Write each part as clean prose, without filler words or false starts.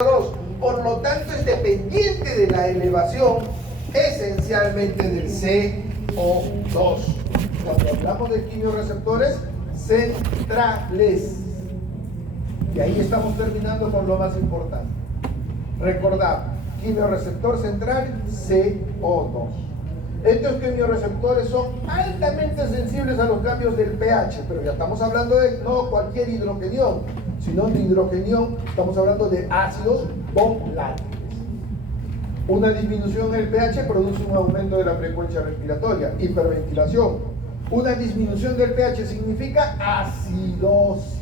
CO2. Por lo tanto, es dependiente de la elevación esencialmente del CO2. Cuando hablamos de quimioreceptores centrales. Y ahí estamos terminando con lo más importante. Recordad, quimioreceptor central, CO2. Estos quimioreceptores son altamente sensibles a los cambios del pH, pero ya estamos hablando de no cualquier hidrogenión, sino de hidrogenión, estamos hablando de ácidos volátiles. Una disminución en el pH produce un aumento de la frecuencia respiratoria, hiperventilación. Una disminución del pH significa acidosis.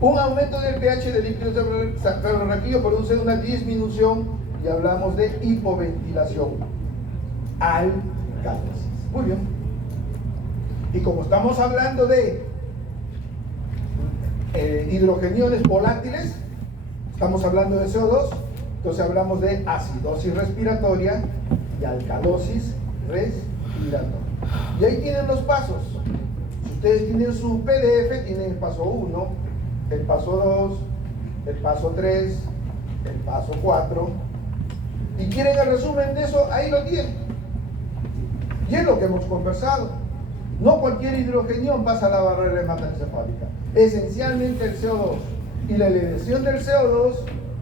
Un aumento del pH del líquido cefalorraquídeo produce una disminución y hablamos de hipoventilación, alcalosis. Muy bien. Y como estamos hablando de hidrogeniones volátiles, estamos hablando de CO2, entonces hablamos de acidosis respiratoria y alcalosis respiratoria. Y ahí tienen los pasos. Si ustedes tienen su PDF, tienen el paso 1, el paso 2, el paso 3, el paso 4. Y quieren el resumen de eso, ahí lo tienen. Y es lo que hemos conversado. No cualquier hidrogenión pasa la barrera hematoencefálica. Esencialmente el CO2. Y la elevación del CO2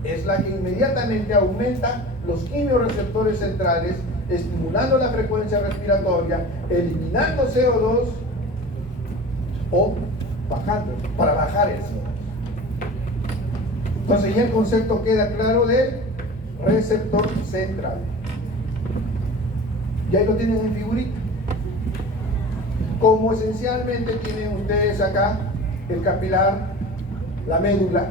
es la que inmediatamente aumenta los quimioreceptores centrales, estimulando la frecuencia respiratoria, eliminando CO2 o bajando, para bajar el CO2. Entonces ya el concepto queda claro del receptor central. Y ahí lo tienen en figurita. Como esencialmente tienen ustedes acá el capilar, la médula,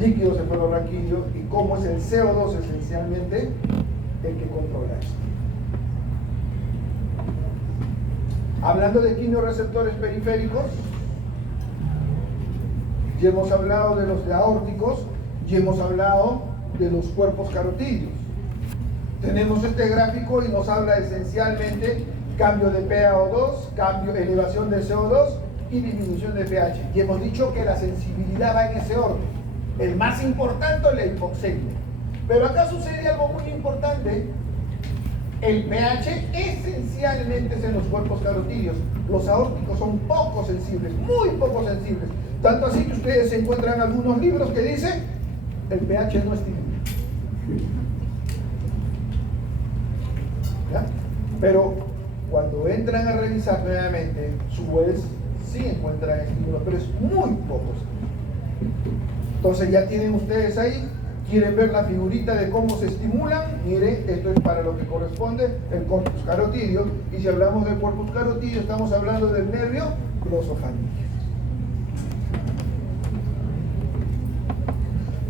líquido cefalorraquídeo, y cómo es el CO2 esencialmente el que controla esto. Hablando de quimioreceptores periféricos, ya hemos hablado de los aórticos, y hemos hablado de los cuerpos carotídeos. Tenemos este gráfico y nos habla esencialmente cambio de PaO2, elevación de CO2 y disminución de pH. Y hemos dicho que la sensibilidad va en ese orden. El más importante, la hipoxemia. Pero acá sucede algo muy importante. El pH esencialmente es en los cuerpos carotídeos. Los aórticos son poco sensibles, muy poco sensibles. Tanto así que ustedes encuentran algunos libros que dicen el pH no estimula. ¿Ya? Pero cuando entran a revisar nuevamente su Wells, sí encuentran estímulos, pero es muy poco. Entonces ya tienen ustedes ahí, quieren ver la figurita de cómo se estimulan. Miren, esto es para lo que corresponde el corpus carotídeo, y si hablamos del corpus carotídeo estamos hablando del nervio glosofaríngeo.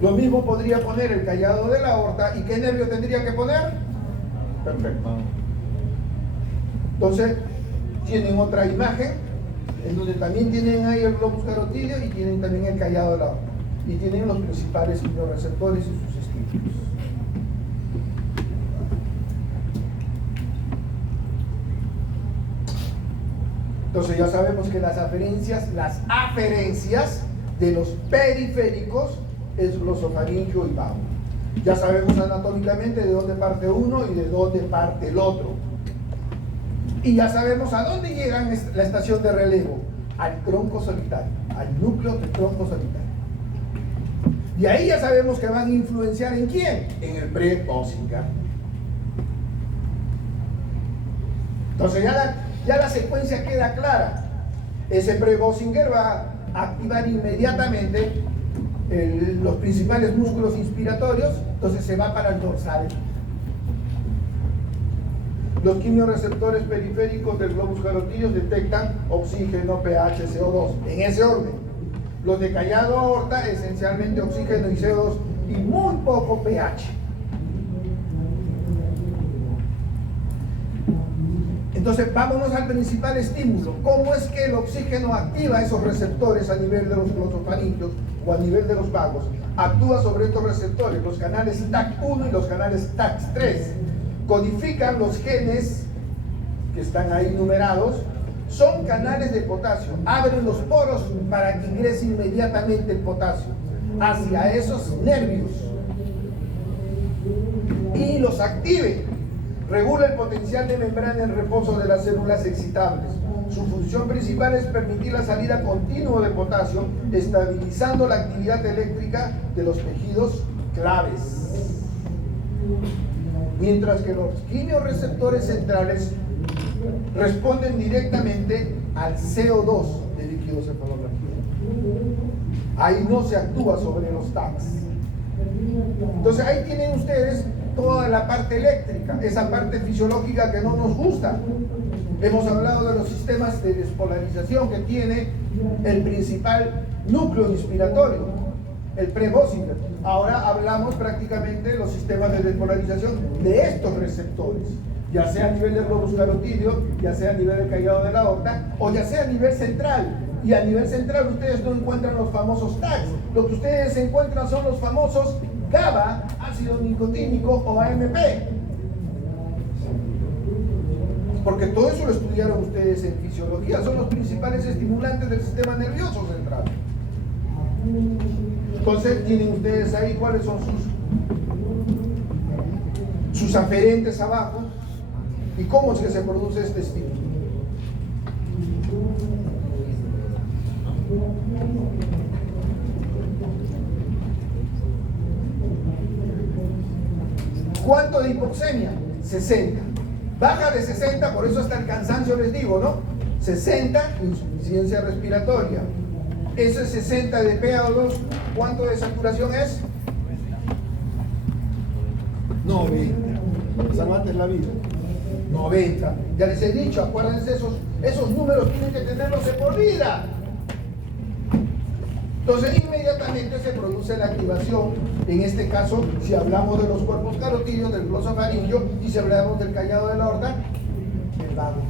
Lo mismo podría poner el callado de la aorta. ¿Y qué nervio tendría que poner? Perfecto. Entonces, tienen otra imagen en donde también tienen ahí el globus carotídeo y tienen también el callado de la aorta. Y tienen los principales quimioreceptores y sus estímulos. Entonces ya sabemos que las aferencias de los periféricos es glosofaríngeo y vago. Ya sabemos anatómicamente de dónde parte uno y de dónde parte el otro. Y ya sabemos a dónde llegan la estación de relevo, al tronco solitario, al núcleo del tronco solitario. Y ahí ya sabemos que van a influenciar ¿en quién? En el pre-Bossinger. Entonces ya la secuencia queda clara. Ese pre-Bossinger va a activar inmediatamente los principales músculos inspiratorios, entonces se va para el dorsal. Los quimioreceptores periféricos del globus carotídeo detectan oxígeno, pH, CO2, en ese orden. Los de callado aorta, esencialmente oxígeno y CO2 y muy poco pH. Entonces vámonos al principal estímulo. ¿Cómo es que el oxígeno activa esos receptores a nivel de los glosofaríngeos o a nivel de los vagos? Actúa sobre estos receptores, los canales TAC1 y los canales TAC3. Codifican los genes que están ahí numerados son canales de potasio, abren los poros para que ingrese inmediatamente el potasio hacia esos nervios y los active. Regula el potencial de membrana en reposo de las células excitables. Su función principal es permitir la salida continua de potasio, estabilizando la actividad eléctrica de los tejidos claves. Mientras que los quimiorreceptores centrales responden directamente al CO2 del líquido cefalorraquídeo. Ahí no se actúa sobre los TACs. Entonces ahí tienen ustedes toda la parte eléctrica, esa parte fisiológica que no nos gusta. Hemos hablado de los sistemas de despolarización que tiene el principal núcleo inspiratorio, el pre-Bossinger. Ahora hablamos prácticamente de los sistemas de despolarización de estos receptores, ya sea a nivel del globus carotídeo, ya sea a nivel del callado de la aorta, o ya sea a nivel central. Y a nivel central ustedes no encuentran los famosos TACs, lo que ustedes encuentran son los famosos GABA, ácido nicotínico o AMP. Porque todo eso lo estudiaron ustedes en fisiología, son los principales estimulantes del sistema nervioso central. Entonces tienen ustedes ahí cuáles son sus aferentes abajo y cómo es que se produce este estímulo. ¿Cuánto de hipoxemia? 60. Baja de 60, por eso hasta el cansancio les digo, ¿no? 60, insuficiencia respiratoria. Ese 60 de PaO2, ¿cuánto de saturación es? 90. Salvate la vida. 90. Ya les he dicho, acuérdense, esos números tienen que tenerlos de por vida. Entonces inmediatamente se produce la activación, en este caso, si hablamos de los cuerpos carotídeos, del glosofaringio, y si hablamos del callado de la aorta, del vago.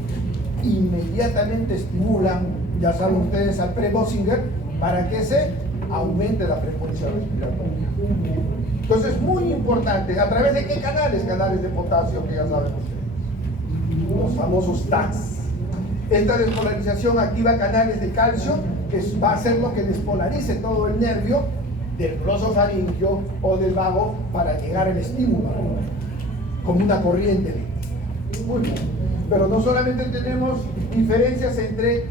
Inmediatamente estimulan, ya saben ustedes, al pre-Bossinger, para que se aumente la frecuencia respiratoria. Entonces, muy importante, ¿a través de qué canales? Canales de potasio, que ya saben ustedes. Los famosos TACs. Esta despolarización activa canales de calcio, que va a ser lo que despolarice todo el nervio del glosofaringio o del vago para llegar al estímulo, como una corriente eléctrica. Muy bien. Pero no solamente tenemos diferencias entre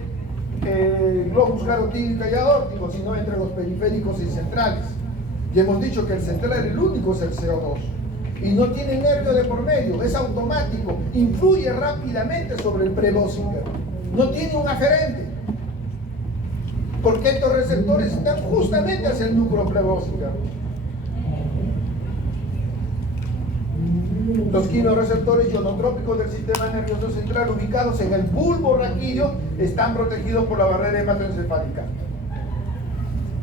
globus carotídeo y aórtico, sino entre los periféricos y centrales. Y hemos dicho que el central, el único, es el CO2. Y no tiene nervio de por medio, es automático, influye rápidamente sobre el pre-Bossinger. No tiene un aferente, porque estos receptores están justamente hacia el núcleo pre-Bossinger. Los quimiorreceptores ionotrópicos del sistema nervioso central ubicados en el bulbo raquídeo están protegidos por la barrera hematoencefálica.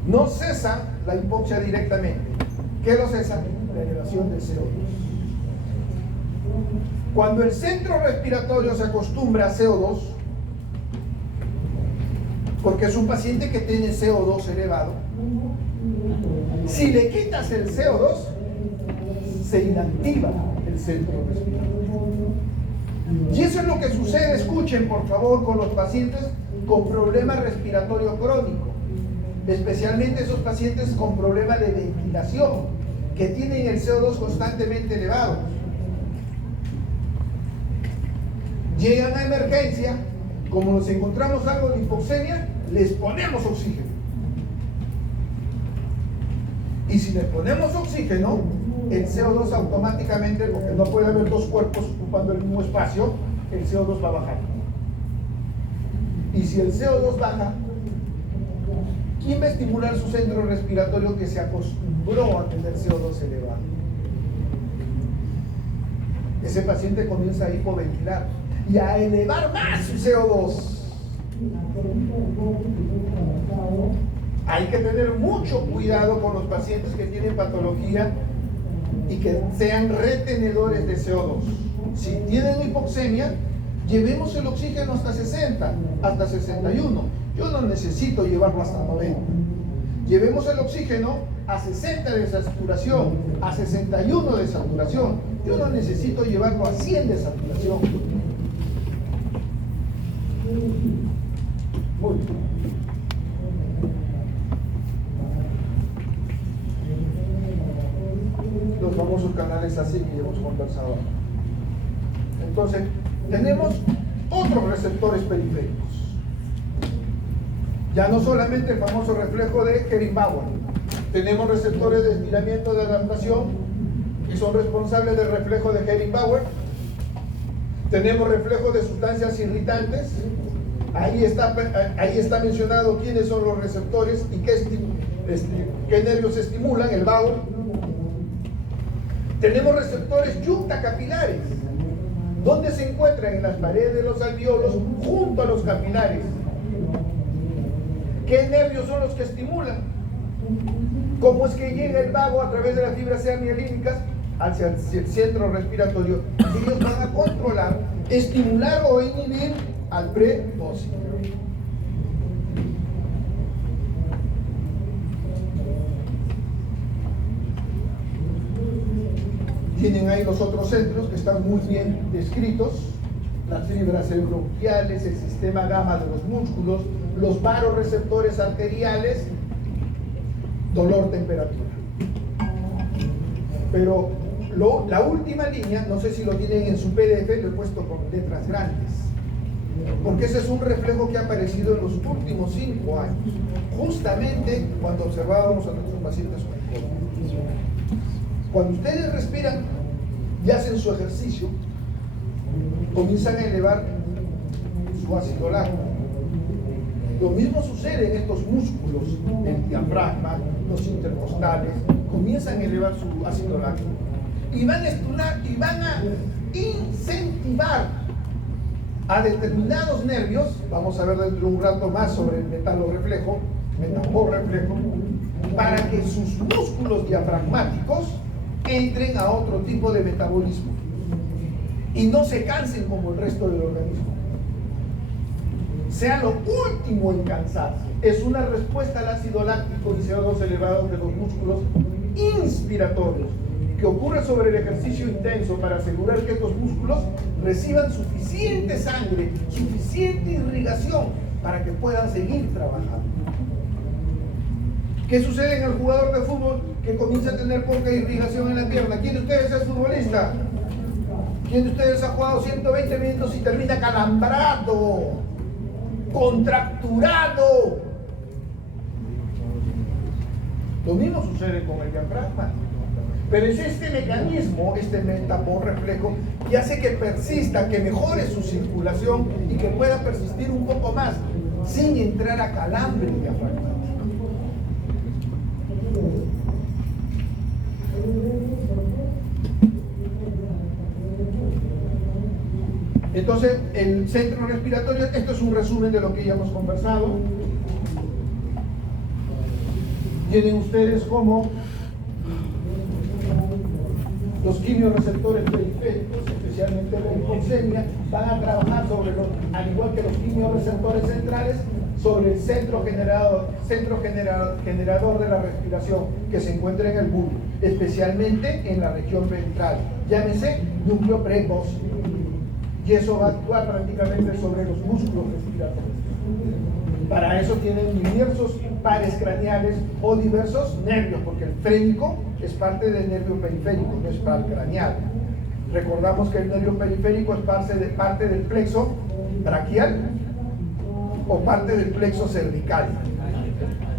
No cesa la hipoxia directamente. ¿Qué lo cesa? La elevación del CO2. Cuando el centro respiratorio se acostumbra a CO2, porque es un paciente que tiene CO2 elevado, si le quitas el CO2, se inactiva el centro respiratorio. Y eso es lo que sucede, escuchen por favor, con los pacientes con problema respiratorio crónico, especialmente esos pacientes con problema de ventilación, que tienen el CO2 constantemente elevado. Llegan a emergencia, como nos encontramos algo de hipoxemia, les ponemos oxígeno. Y si les ponemos oxígeno, el CO2 automáticamente, porque no puede haber dos cuerpos ocupando el mismo espacio, el CO2 va a bajar. Y si el CO2 baja, ¿quién va a estimular su centro respiratorio que se acostumbró a tener CO2 elevado? Ese paciente comienza a hipoventilar y a elevar más su CO2. Hay que tener mucho cuidado con los pacientes que tienen patología y que sean retenedores de CO2. Si tienen hipoxemia, llevemos el oxígeno hasta 60, hasta 61. Yo no necesito llevarlo hasta 90. Llevemos el oxígeno a 60 de saturación, a 61 de saturación. Yo no necesito llevarlo a 100 de saturación. Muy bien. Los famosos canales así que hemos conversado. Entonces, tenemos otros receptores periféricos. Ya no solamente el famoso reflejo de Hering-Bauer. Tenemos receptores de estiramiento de adaptación que son responsables del reflejo de Hering-Bauer. Tenemos reflejos de sustancias irritantes. Ahí está mencionado quiénes son los receptores y qué nervios estimulan, el Bauer. Tenemos receptores yuctacapilares, donde se encuentran en las paredes de los alveolos junto a los capilares. ¿Qué nervios son los que estimulan? ¿Cómo es que llega el vago a través de las fibras hernialínicas hacia el centro respiratorio? Ellos van a controlar, estimular o inhibir al preóseo. Tienen ahí los otros centros que están muy bien descritos: las fibras bronquiales, el sistema gamma de los músculos, los varoreceptores arteriales, dolor, temperatura. Pero la última línea, no sé si lo tienen en su PDF, lo he puesto con letras grandes, porque ese es un reflejo que ha aparecido en los últimos 5 años, justamente cuando observábamos a nuestros pacientes con COVID. Cuando ustedes respiran y hacen su ejercicio, comienzan a elevar su ácido láctico. Lo mismo sucede en estos músculos, el diafragma, los intercostales, comienzan a elevar su ácido láctico y van a estimular y van a incentivar a determinados nervios. Vamos a ver dentro de un rato más sobre el metamorreflejo, para que sus músculos diafragmáticos entren a otro tipo de metabolismo y no se cansen como el resto del organismo. Sea lo último en cansarse. Es una respuesta al ácido láctico y CO2 elevado de los músculos inspiratorios, que ocurre sobre el ejercicio intenso para asegurar que estos músculos reciban suficiente sangre, suficiente irrigación para que puedan seguir trabajando. ¿Qué sucede en el jugador de fútbol que comienza a tener poca irrigación en la pierna? ¿Quién de ustedes es futbolista? ¿Quién de ustedes ha jugado 120 minutos y termina calambrado, contracturado? Lo mismo sucede con el diafragma. Pero es este mecanismo, este metamorreflejo, que hace que persista, que mejore su circulación y que pueda persistir un poco más, sin entrar a calambre diafragmático. Entonces, el centro respiratorio, esto es un resumen de lo que ya hemos conversado. Tienen ustedes como los quimioreceptores periféricos, especialmente la hipoxemia, van a trabajar sobre los, al igual que los quimioreceptores centrales, sobre el centro generador de la respiración que se encuentra en el bulbo, especialmente en la región ventral, llámese núcleo precoz. Y eso va a actuar prácticamente sobre los músculos respiratorios. Para eso tienen diversos pares craneales o diversos nervios, porque el frénico es parte del nervio periférico, no es par craneal. Recordamos que el nervio periférico es parte del plexo braquial o parte del plexo cervical.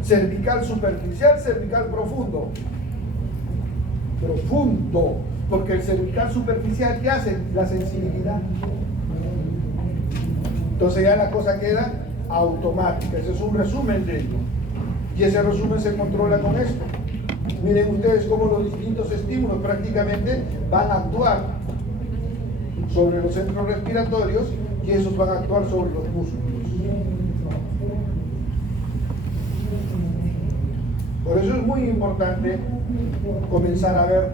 Cervical superficial, cervical profundo. Profundo, porque el cervical superficial, ¿qué hace? La sensibilidad. Entonces ya la cosa queda automática. Ese es un resumen de ello. Y ese resumen se controla con esto. Miren ustedes cómo los distintos estímulos prácticamente van a actuar sobre los centros respiratorios y esos van a actuar sobre los músculos. Por eso es muy importante comenzar a ver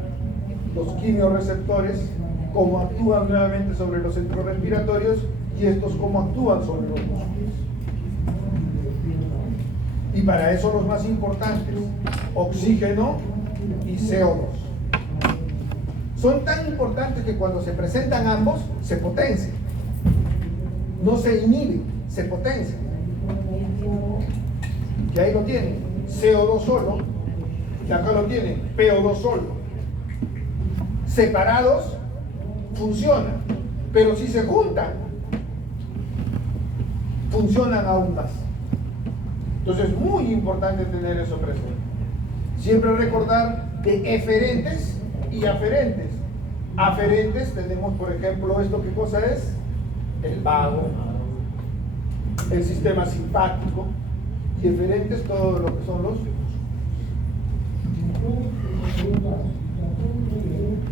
los quimioreceptores, cómo actúan nuevamente sobre los centros respiratorios y estos cómo actúan sobre los músculos. Y para eso los más importantes, oxígeno y CO2. Son tan importantes que cuando se presentan ambos, se potencian. No se inhiben, se potencia. Y ahí lo tienen, CO2 solo, y acá lo tienen, PO2 solo. Separados funcionan, pero si se juntan, funcionan aún más. Entonces es muy importante tener eso presente. Siempre recordar de eferentes y aferentes. Aferentes tenemos, por ejemplo, esto, ¿qué cosa es? El vago, el sistema simpático, y eferentes todo lo que son los.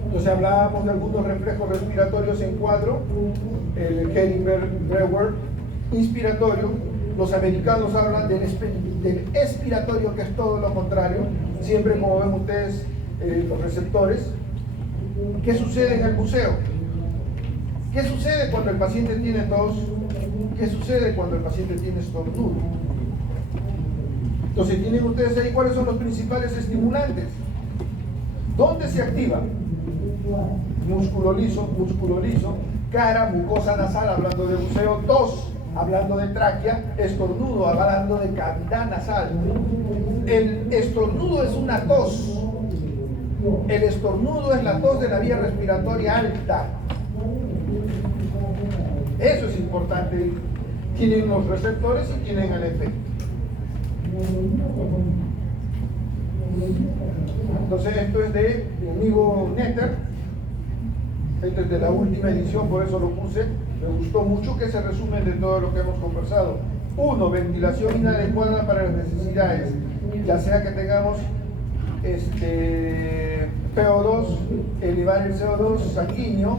Entonces hablábamos de algunos reflejos respiratorios en cuadro, el Henning-Brewer inspiratorio. Los americanos hablan del expiratorio, que es todo lo contrario. Siempre, como ven ustedes, los receptores. ¿Qué sucede en el buceo? ¿Qué sucede cuando el paciente tiene tos? ¿Qué sucede cuando el paciente tiene estornudo? Entonces, tienen ustedes ahí cuáles son los principales estimulantes. ¿Dónde se activa? Músculo liso, cara, mucosa nasal, hablando de buceo, tos, hablando de tráquea, estornudo, hablando de cavidad nasal. El estornudo es una tos. El estornudo es la tos de la vía respiratoria alta. Eso es importante. Tienen los receptores y tienen el efecto. Entonces esto es de mi amigo Netter. Este es de la última edición, por eso lo puse. Me gustó mucho que se resumen de todo lo que hemos conversado. 1. Ventilación inadecuada para las necesidades, ya sea que tengamos PO2, elevar el CO2 sanguíneo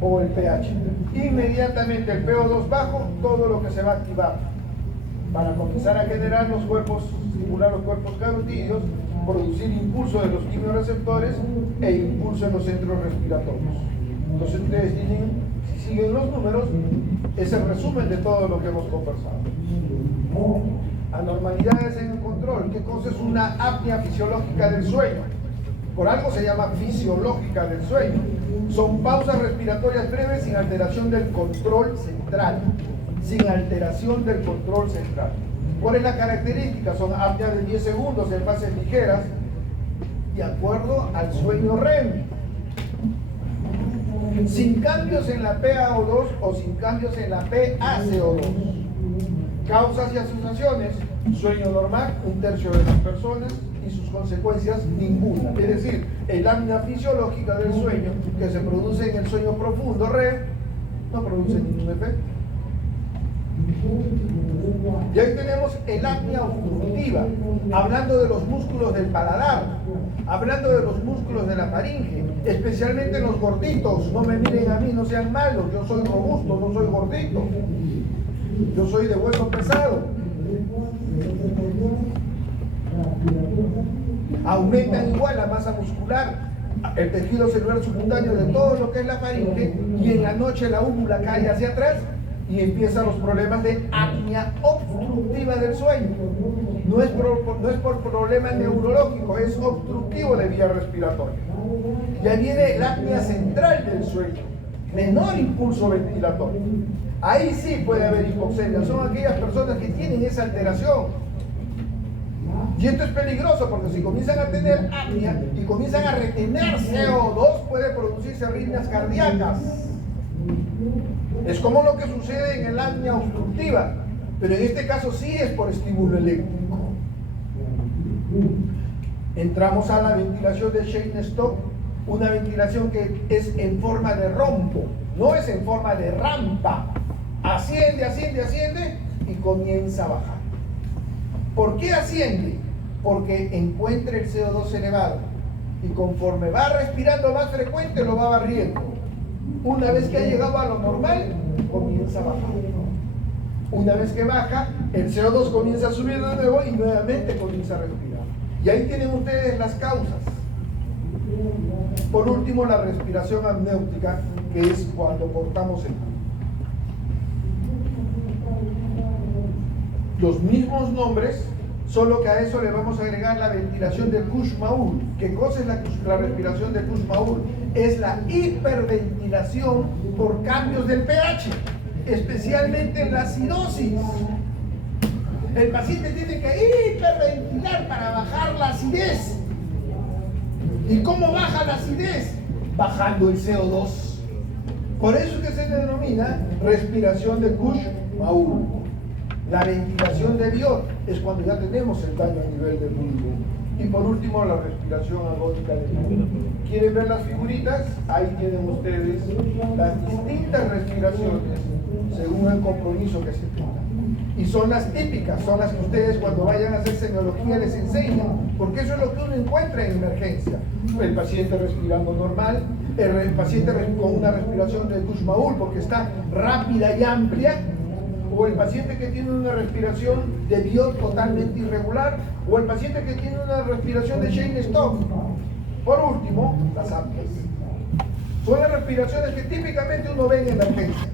o el pH. Inmediatamente el PO2 bajo, todo lo que se va a activar para comenzar a generar los cuerpos, estimular los cuerpos carotídeos, producir impulso de los quimiorreceptores e impulso en los centros respiratorios. Entonces ustedes tienen, si siguen los números, es el resumen de todo lo que hemos conversado. Anormalidades en el control. ¿Qué cosa es una apnea fisiológica del sueño? Por algo se llama fisiológica del sueño. Son pausas respiratorias breves sin alteración del control central. Sin alteración del control central. ¿Cuál es la característica? Son apneas de 10 segundos en fases ligeras, de acuerdo al sueño REM. Sin cambios en la PaO2 o sin cambios en la PaCO2. Causas y asociaciones: sueño normal, 1/3 de las personas, y sus consecuencias, ninguna. Es decir, el apnea fisiológica del sueño, que se produce en el sueño profundo, REM, no produce ningún efecto. Y ahí tenemos el apnea obstructiva, hablando de los músculos del paladar, hablando de los músculos de la faringe, especialmente los gorditos. No me miren a mí, no sean malos, yo soy robusto, no soy gordito. Yo soy de hueso pesado. Aumentan igual la masa muscular, el tejido celular subcutáneo de todo lo que es la faringe, y en la noche la úvula cae hacia atrás y empiezan los problemas de apnea obstructiva del sueño. No es por problema neurológico, es obstructivo de vía respiratoria. Y ahí viene la apnea central del sueño, menor impulso ventilatorio. Ahí sí puede haber hipoxemia. Son aquellas personas que tienen esa alteración. Y esto es peligroso porque si comienzan a tener apnea y comienzan a retener CO2, puede producirse arritmias cardíacas. Es como lo que sucede en el apnea obstructiva, pero en este caso sí es por estímulo eléctrico. Entramos a la ventilación de Cheyne-Stokes, una ventilación que es en forma de rombo, no es en forma de rampa. Asciende, asciende, asciende y comienza a bajar. ¿Por qué asciende? Porque encuentra el CO2 elevado y conforme va respirando más frecuente lo va barriendo. Una vez que ha llegado a lo normal, comienza a bajar. Una vez que baja, el CO2 comienza a subir de nuevo y nuevamente comienza a respirar. Y ahí tienen ustedes las causas. Por último, la respiración apnéutica, que es cuando cortamos el aire. Los mismos nombres, solo que a eso le vamos a agregar la ventilación de Kussmaul. ¿Qué cosa es la respiración de Kussmaul? Es la hiperventilación por cambios del pH. especialmente en la acidosis. El paciente tiene que hiperventilar para bajar la acidez. ¿Y cómo baja la acidez? Bajando el CO2. Por eso es que se denomina respiración de Kussmaul. La ventilación de Biot es cuando ya tenemos el daño a nivel del pulmón. Y por último, la respiración agónica de Biot. ¿Quieren ver las figuritas? Ahí tienen ustedes las distintas respiraciones según el compromiso que se tenga. Y son las típicas, son las que ustedes cuando vayan a hacer semiología les enseñan, porque eso es lo que uno encuentra en emergencia. El paciente respirando normal, el paciente con una respiración de Kussmaul porque está rápida y amplia, o el paciente que tiene una respiración de Biot totalmente irregular, o el paciente que tiene una respiración de Cheyne-Stokes. Por último, las apneas. Son las respiraciones que típicamente uno ve en emergencia.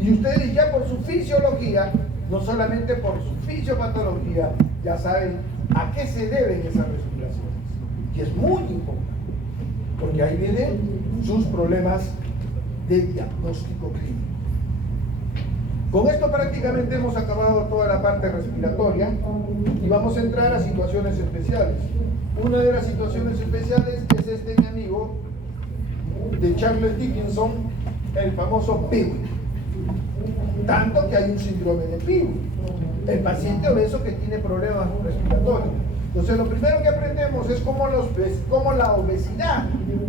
Y ustedes ya por su fisiología, no solamente por su fisiopatología, ya saben a qué se deben esas respiraciones. Y es muy importante, porque ahí vienen sus problemas de diagnóstico clínico. Con esto prácticamente hemos acabado toda la parte respiratoria y vamos a entrar a situaciones especiales. Una de las situaciones especiales es mi amigo de Charles Dickinson, el famoso Peewee. Tanto que hay un síndrome de Peewee, el paciente obeso que tiene problemas respiratorios. Entonces lo primero que aprendemos es cómo la obesidad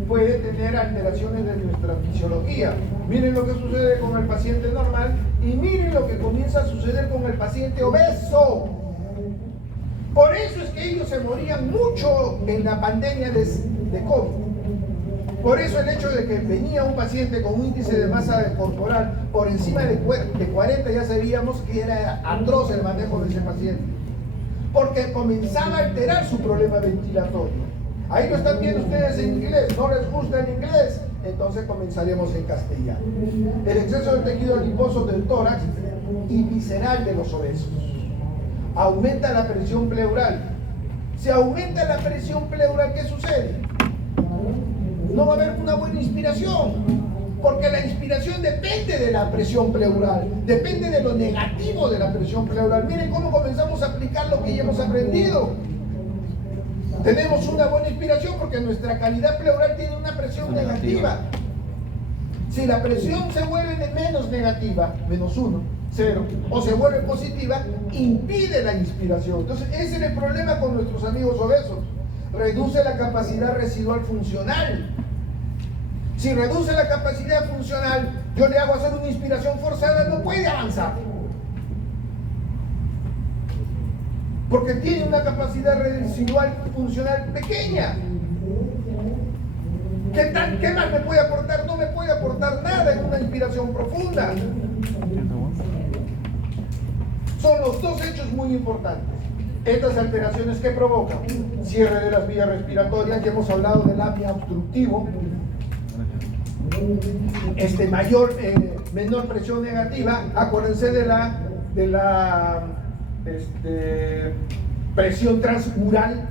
puede tener alteraciones de nuestra fisiología. Miren lo que sucede con el paciente normal y miren lo que comienza a suceder con el paciente obeso. Por eso es que ellos se morían mucho en la pandemia de COVID. Por eso el hecho de que venía un paciente con un índice de masa corporal por encima de 40, ya sabíamos que era atroz el manejo de ese paciente. Porque comenzaba a alterar su problema ventilatorio. Ahí lo están viendo ustedes en inglés, no les gusta el inglés, entonces comenzaremos en castellano. El exceso de tejido adiposo del tórax y visceral de los obesos. Aumenta la presión pleural. Si aumenta la presión pleural, ¿qué sucede? No va a haber una buena inspiración, porque la inspiración depende de la presión pleural, depende de lo negativo de la presión pleural. Miren cómo comenzamos a aplicar lo que ya hemos aprendido. Tenemos una buena inspiración porque nuestra calidad pleural tiene una presión negativa. Si la presión se vuelve de menos negativa, -1, 0, o se vuelve positiva, impide la inspiración. Entonces ese es el problema con nuestros amigos obesos. Reduce la capacidad residual funcional. Si reduce la capacidad funcional, yo le hago hacer una inspiración forzada, no puede avanzar. Porque tiene una capacidad residual funcional pequeña. ¿Qué más me puede aportar? No me puede aportar nada en una inspiración profunda. Son los dos hechos muy importantes. Estas alteraciones que provocan cierre de las vías respiratorias, ya hemos hablado del apnea obstructivo, menor presión negativa. Acuérdense de la presión transmural,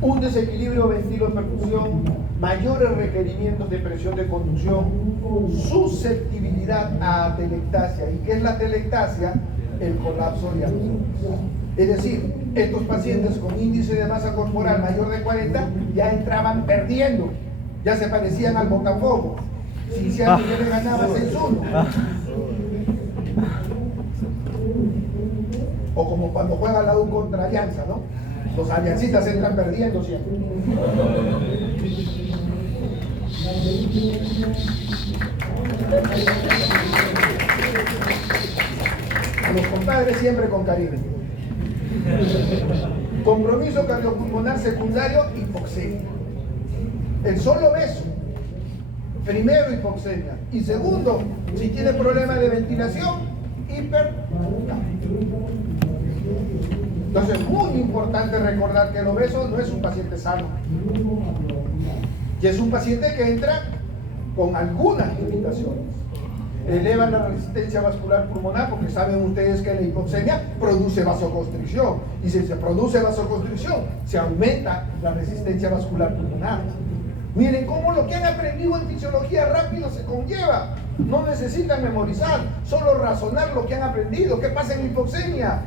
un desequilibrio ventilo-perfusión, mayores requerimientos de presión de conducción, susceptibilidad a atelectasia. ¿Y qué es la atelectasia? El colapso diafragmático. Es decir, estos pacientes con índice de masa corporal mayor de 40 ya entraban perdiendo, ya se parecían al Botafogo. Si ya le ganaba 6-1. O como cuando juega la U contra Alianza, ¿no? Los aliancistas entran perdiendo siempre. A los compadres siempre con cariño. Compromiso cardiopulmonar secundario, hipoxemia. El solo obeso, primero hipoxemia, y segundo, si tiene problema de ventilación, Entonces es muy importante recordar que el obeso no es un paciente sano, y es un paciente que entra con algunas limitaciones. Eleva la resistencia vascular pulmonar, porque saben ustedes que la hipoxemia produce vasoconstricción, y si se produce vasoconstricción se aumenta la resistencia vascular pulmonar. Miren cómo lo que han aprendido en fisiología rápido se conlleva. No necesitan memorizar, solo razonar lo que han aprendido. ¿Qué pasa en hipoxemia?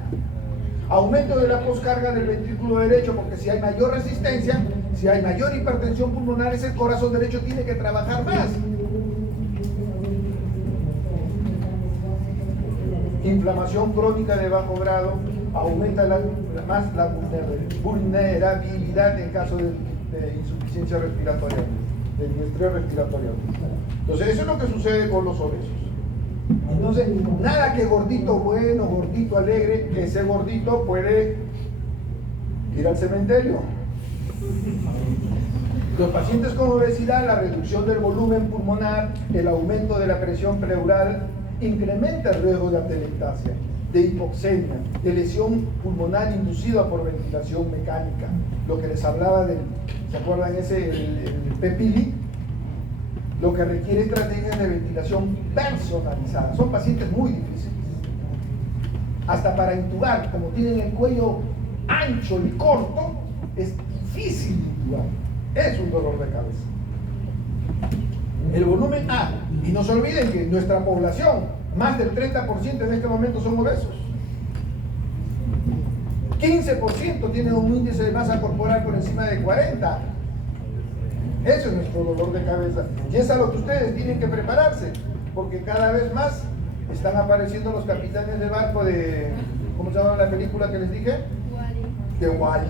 Aumento de la poscarga del ventrículo derecho, porque si hay mayor resistencia, si hay mayor hipertensión pulmonar, ese corazón derecho tiene que trabajar más. Inflamación crónica de bajo grado, aumenta más la vulnerabilidad en caso de insuficiencia respiratoria, de estrés respiratorio. Entonces, eso es lo que sucede con los obesos. Entonces, nada que gordito bueno, gordito alegre, que ese gordito puede ir al cementerio. Los pacientes con obesidad, la reducción del volumen pulmonar, el aumento de la presión pleural, incrementa el riesgo de atelectasia, de hipoxemia, de lesión pulmonar inducida por ventilación mecánica. Lo que les hablaba del, ¿se acuerdan ese, el PEPILI? Lo que requiere estrategias de ventilación personalizadas. Son pacientes muy difíciles. Hasta para intubar, como tienen el cuello ancho y corto, es difícil intubar. Es un dolor de cabeza. El volumen A. Y no se olviden que nuestra población, más del 30% en este momento son obesos. 15% tienen un índice de masa corporal por encima de 40. Eso es nuestro dolor de cabeza. Y es a lo que ustedes tienen que prepararse, porque cada vez más están apareciendo los capitanes de barco de, ¿cómo se llama la película que les dije? De Wall-E.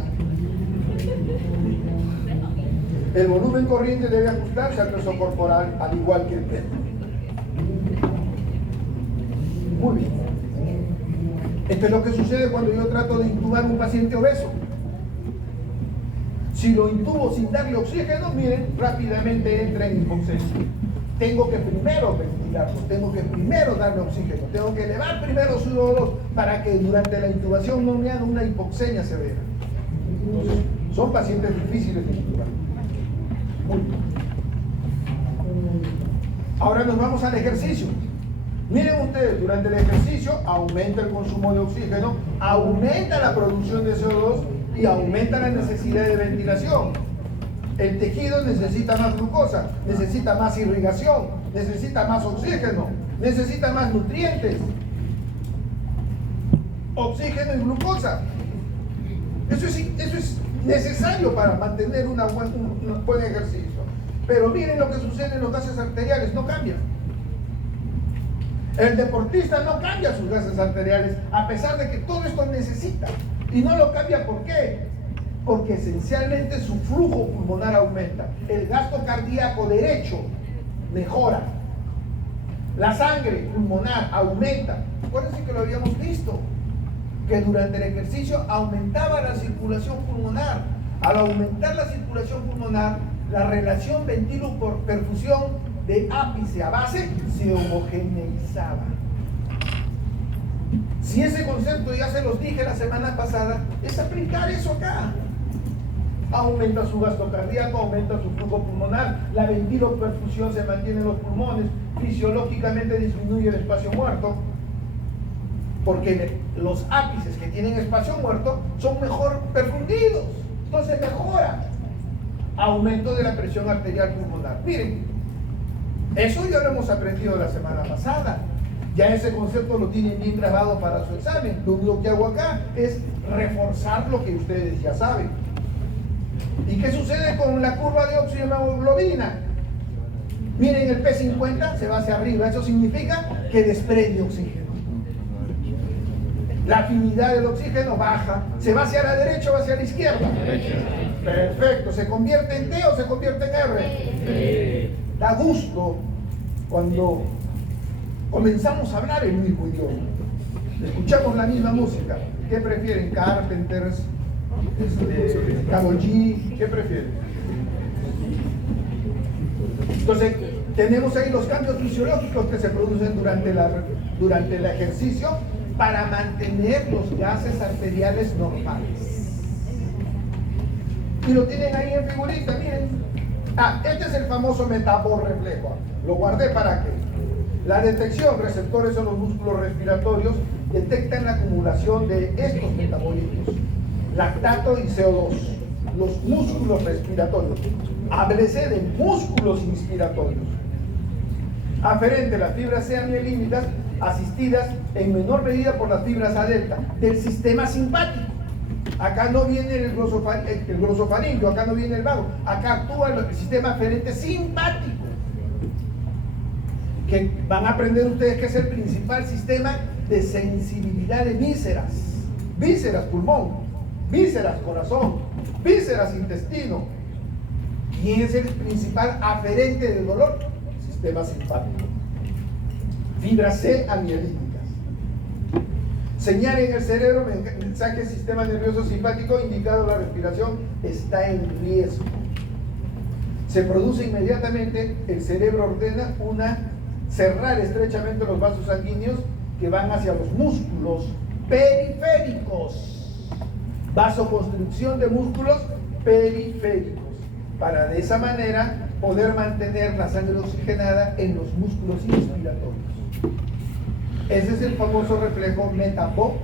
El volumen corriente debe ajustarse al peso corporal, al igual que el peso. Muy bien. Esto es lo que sucede cuando yo trato de intubar a un paciente obeso. Si lo intubo sin darle oxígeno, miren, rápidamente entra en hipoxemia. Tengo que primero ventilarlo, tengo que primero darle oxígeno, tengo que elevar primero su O2 para que durante la intubación no me haga una hipoxemia severa. Entonces, son pacientes difíciles de intubar. Muy bien. Ahora nos vamos al ejercicio. Miren ustedes, durante el ejercicio aumenta el consumo de oxígeno, aumenta la producción de CO2 y aumenta la necesidad de ventilación. El tejido necesita más glucosa, necesita más irrigación, necesita más oxígeno, necesita más nutrientes. Oxígeno y glucosa. Eso es necesario para mantener un buen ejercicio. Pero miren lo que sucede en los gases arteriales, no cambian. El deportista no cambia sus gases arteriales, a pesar de que todo esto necesita. Y no lo cambia, ¿por qué? Porque esencialmente su flujo pulmonar aumenta. El gasto cardíaco derecho mejora. La sangre pulmonar aumenta. Acuérdense que lo habíamos visto, que durante el ejercicio aumentaba la circulación pulmonar. Al aumentar la circulación pulmonar, la relación ventilo-perfusión de ápice a base se homogeneizaba. Si ese concepto ya se los dije la semana pasada, es aplicar eso acá. Aumenta su gasto cardíaco, aumenta su flujo pulmonar, la ventiloperfusión se mantiene en los pulmones, fisiológicamente disminuye el espacio muerto, porque los ápices que tienen espacio muerto son mejor perfundidos, entonces mejora. Aumento de la presión arterial pulmonar. Miren, eso ya lo hemos aprendido la semana pasada. Ya ese concepto lo tienen bien grabado para su examen. Lo único que hago acá es reforzar lo que ustedes ya saben. ¿Y qué sucede con la curva de oxígeno-hemoglobina? Miren, el P50 se va hacia arriba. Eso significa que desprende oxígeno. La afinidad del oxígeno baja. ¿Se va hacia la derecha o hacia la izquierda? Perfecto. ¿Se convierte en T o se convierte en R? Da gusto cuando comenzamos a hablar el mismo idioma. Escuchamos la misma música. ¿Qué prefieren? Carpenters, Karol G, ¿qué prefieren? Entonces, tenemos ahí los cambios fisiológicos que se producen durante el ejercicio para mantener los gases arteriales normales. Y lo tienen ahí en figurita, miren. Este es el famoso metaborreflejo. Lo guardé para que la detección, receptores en los músculos respiratorios, detectan la acumulación de estos metabolitos, lactato y CO2, los músculos respiratorios. Háblese de músculos inspiratorios. Aferente, las fibras semielímnicas asistidas en menor medida por las fibras A delta del sistema simpático. Acá no viene el glosofaringeo, acá no viene el vago, acá actúa el sistema aferente simpático, que van a aprender ustedes que es el principal sistema de sensibilidad de vísceras. Vísceras pulmón, vísceras corazón, vísceras intestino. ¿Quién es el principal aferente del dolor? Sistema simpático. Fibras C amielíticas. Señal en el cerebro, mensaje sistema nervioso simpático indicado la respiración está en riesgo. Se produce inmediatamente, el cerebro ordena cerrar estrechamente los vasos sanguíneos que van hacia los músculos periféricos. Vasoconstricción de músculos periféricos, para de esa manera poder mantener la sangre oxigenada en los músculos inspiratorios. Ese es el famoso reflejo Metapo.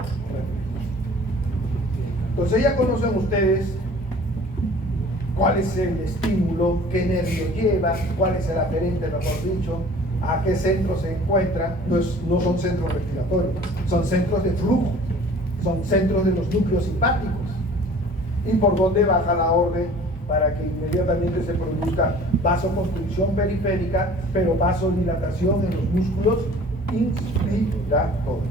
Entonces ya conocen ustedes cuál es el estímulo, qué nervio lleva, cuál es el aferente, mejor dicho, a qué centro se encuentra. No son centros respiratorios, son centros de flujo, son centros de los núcleos simpáticos. Y por dónde baja la orden para que inmediatamente se produzca vasoconstricción periférica, pero vasodilatación en los músculos inspiratorios.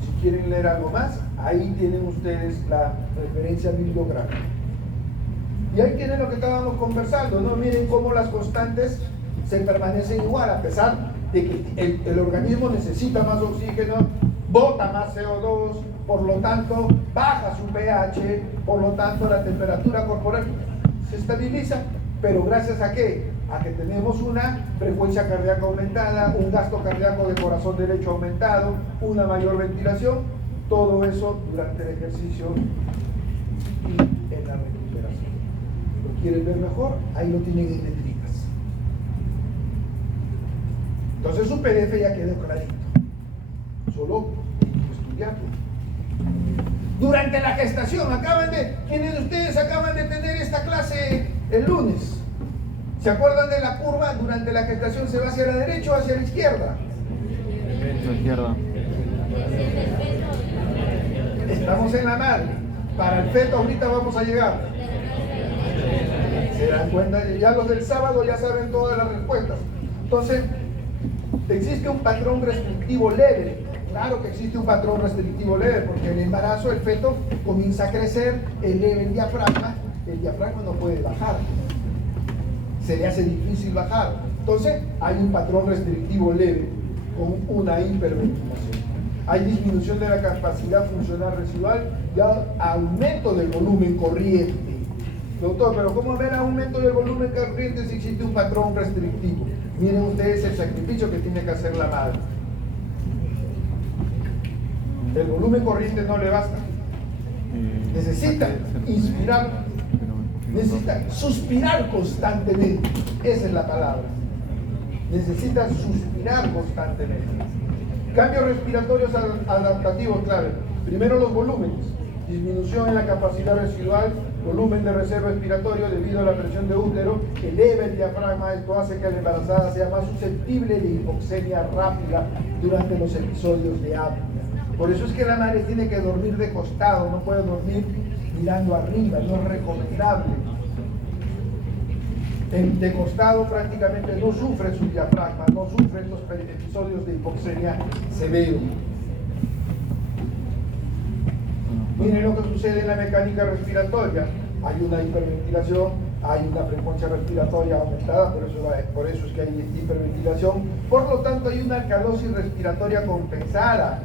Si quieren leer algo más, ahí tienen ustedes la referencia bibliográfica. Y ahí tienen lo que estábamos conversando, ¿no? Miren cómo las constantes se permanecen igual, a pesar de que el organismo necesita más oxígeno, bota más CO2, por lo tanto baja su pH, por lo tanto la temperatura corporal se estabiliza. Pero gracias a qué? A que tenemos una frecuencia cardíaca aumentada, un gasto cardíaco de corazón derecho aumentado, una mayor ventilación, todo eso durante el ejercicio y en la recuperación. ¿Lo quieren ver mejor? Ahí lo tienen en letritas. Entonces su PDF ya quedó clarito. Solo estudiarlo. Durante la gestación, ¿quiénes de ustedes acaban de tener esta clase el lunes? ¿Se acuerdan de la curva? Durante la gestación se va hacia la derecha o hacia la izquierda. A la izquierda. Estamos en la madre. Para el feto ahorita vamos a llegar. ¿Se dan cuenta? Ya los del sábado ya saben todas las respuestas. Entonces, existe un patrón restrictivo leve. Claro que existe un patrón restrictivo leve, porque en el embarazo el feto comienza a crecer, eleva el diafragma no puede bajar. Se le hace difícil bajar. Entonces, hay un patrón restrictivo leve con una hiperventilación. Hay disminución de la capacidad funcional residual y aumento del volumen corriente. Doctor, pero ¿cómo ver aumento del volumen corriente si existe un patrón restrictivo? Miren ustedes el sacrificio que tiene que hacer la madre. El volumen corriente no le basta. Necesita inspirar, necesita suspirar constantemente. Esa es la palabra. Necesita suspirar constantemente. Cambios respiratorios adaptativos clave. Primero los volúmenes. Disminución en la capacidad residual, volumen de reserva respiratorio debido a la presión de útero, eleva el diafragma. Esto hace que la embarazada sea más susceptible de hipoxemia rápida durante los episodios de apnea. Por eso es que la madre tiene que dormir de costado, no puede dormir mirando arriba, no es recomendable. De costado prácticamente no sufre su diafragma, no sufre estos episodios de hipoxemia severo. Miren lo que sucede en la mecánica respiratoria. Hay una hiperventilación, hay una frecuencia respiratoria aumentada, por eso es que hay hiperventilación. Por lo tanto, hay una alcalosis respiratoria compensada.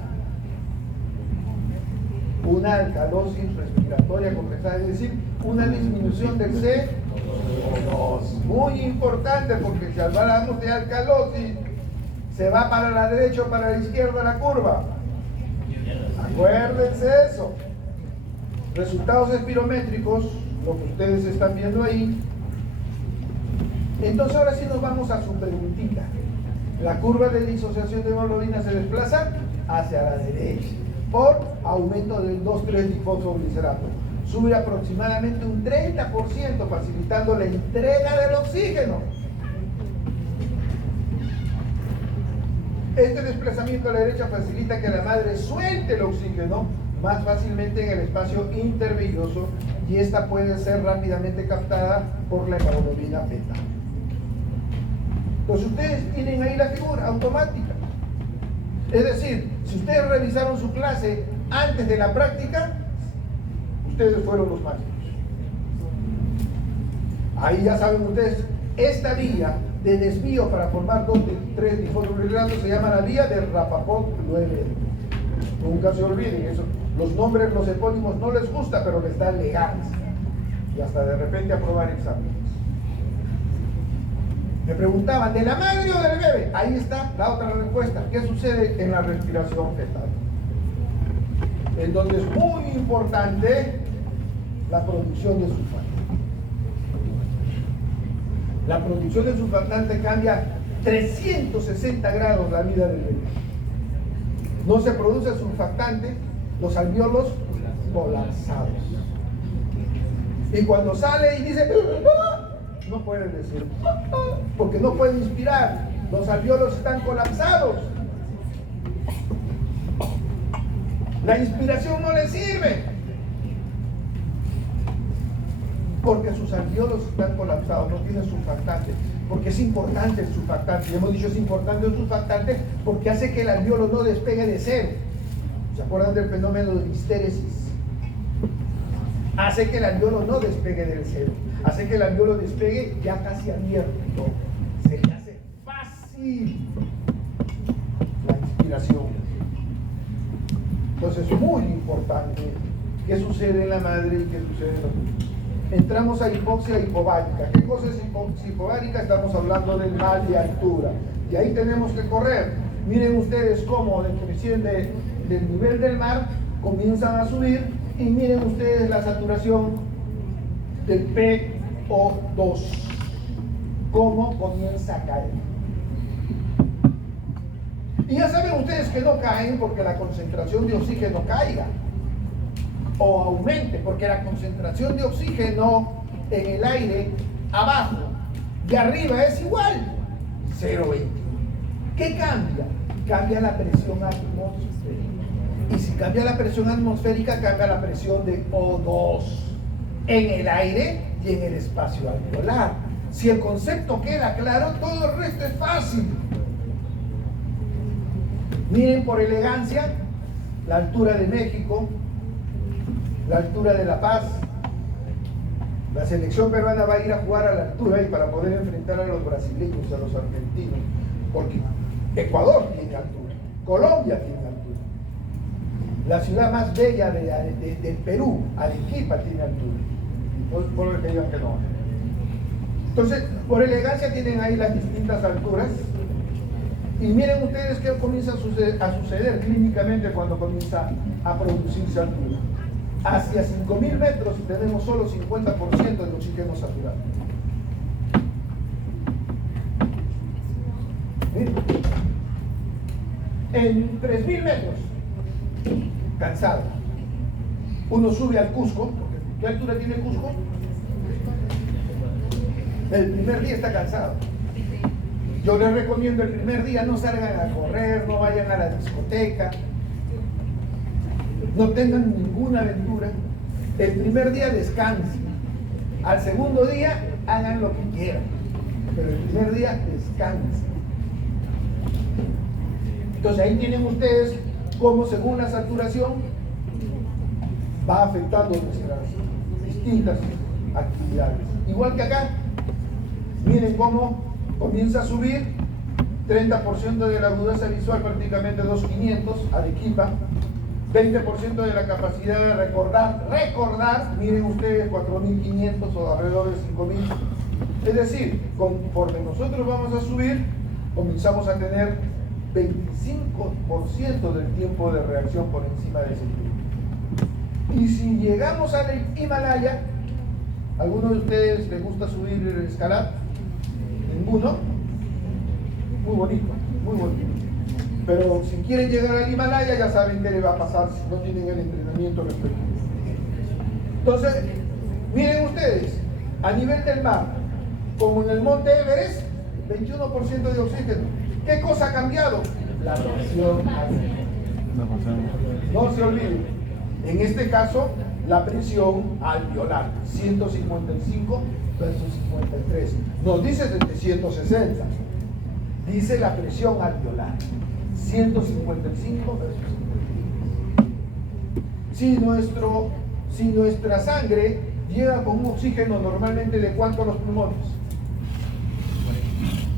Una alcalosis respiratoria compensada, es decir, una disminución del CO2. Muy importante, porque si hablamos de alcalosis, se va para la derecha o para la izquierda la curva. Acuérdense eso. Resultados espirométricos, lo que ustedes están viendo ahí. Entonces ahora sí nos vamos a su preguntita. La curva de disociación de hemoglobina se desplaza hacia la derecha por aumento del 2,3 difosfoglicerato. sube aproximadamente un 30%, facilitando la entrega del oxígeno. Este desplazamiento a la derecha facilita que la madre suelte el oxígeno más fácilmente en el espacio intervelloso y esta puede ser rápidamente captada por la hemoglobina beta. Entonces ustedes tienen ahí la figura automática. Es decir, si ustedes revisaron su clase antes de la práctica, ustedes fueron los máximos. Ahí ya saben ustedes, esta vía de desvío para formar 2 de 3 difosforilatos se llama la vía de Rapaport-Levy. Nunca se olviden eso. Los nombres, los epónimos no les gusta, pero les da elegancia. Y hasta de repente aprobar exámenes. Me preguntaban, ¿de la madre o del bebé? Ahí está la otra respuesta. ¿Qué sucede en la respiración fetal? En donde es muy importante la producción de surfactante. La producción de surfactante cambia 360 grados la vida del bebé. No se produce surfactante, los alvéolos colapsados. Y cuando sale y dice, no puede decir, porque no puede inspirar, los alvéolos están colapsados. La inspiración no le sirve, porque sus alvéolos están colapsados, no tienen surfactante, porque es importante el surfactante. Y hemos dicho es importante el surfactante porque hace que el alvéolo no despegue de cero. ¿Se acuerdan del fenómeno de histéresis? Hace que el alvéolo no despegue del cero, hace que el alvéolo despegue ya casi abierto. Se le hace fácil la inspiración. Entonces es muy importante qué sucede en la madre y qué sucede en los niños. Entramos a hipoxia hipovárica. ¿Qué cosa es hipoxia hipovárica? Estamos hablando del mal de altura. Y ahí tenemos que correr. Miren ustedes cómo del nivel del mar comienzan a subir y miren ustedes la saturación del PO2. Cómo comienza a caer. Y ya saben ustedes que no caen porque la concentración de oxígeno caiga o aumente, porque la concentración de oxígeno en el aire abajo y arriba es igual, 0,20. ¿Qué cambia? Cambia la presión atmosférica. Y si cambia la presión atmosférica, cambia la presión de O2 en el aire y en el espacio alveolar. Si el concepto queda claro, todo el resto es fácil. Miren por elegancia la altura de México, la altura de La Paz. La selección peruana va a ir a jugar a la altura y para poder enfrentar a los brasileños, a los argentinos, porque Ecuador tiene altura, Colombia tiene altura, la ciudad más bella del Perú, Arequipa, tiene altura, por el que digan que no. Entonces, por elegancia tienen ahí las distintas alturas y miren ustedes qué comienza a suceder clínicamente cuando comienza a producirse altura. Hacia 5.000 metros tenemos solo 50% del oxígeno saturado. ¿Sí? En 3.000 metros, cansado. Uno sube al Cusco. ¿Qué altura tiene el Cusco? El primer día está cansado. Yo les recomiendo el primer día no salgan a correr, no vayan a la discoteca, no tengan ninguna aventura. El primer día descansen. Al segundo día hagan lo que quieran, pero el primer día descansen. Entonces ahí tienen ustedes cómo según la saturación va afectando nuestras distintas actividades. Igual que acá, miren cómo comienza a subir 30% de la agudeza visual, prácticamente 2.500, Arequipa. 20% de la capacidad de recordar, miren ustedes 4.500 o alrededor de 5.000. Es decir, conforme nosotros vamos a subir, comenzamos a tener 25% del tiempo de reacción por encima de ese tiempo. Y si llegamos al Himalaya, ¿alguno de ustedes les gusta subir escalar? ¿Ninguno? Muy bonito, muy bonito. Pero si quieren llegar al Himalaya, ya saben qué les va a pasar si no tienen el entrenamiento respectivo. Entonces, miren ustedes, a nivel del mar, como en el monte Everest, 21% de oxígeno. ¿Qué cosa ha cambiado? La presión alveolar. No se olviden, en este caso, la presión alveolar, 155 versus 53. Nos dice 760. Dice la presión alveolar, 155 versus 53. Si nuestra sangre llega con un oxígeno normalmente de ¿cuánto a los pulmones?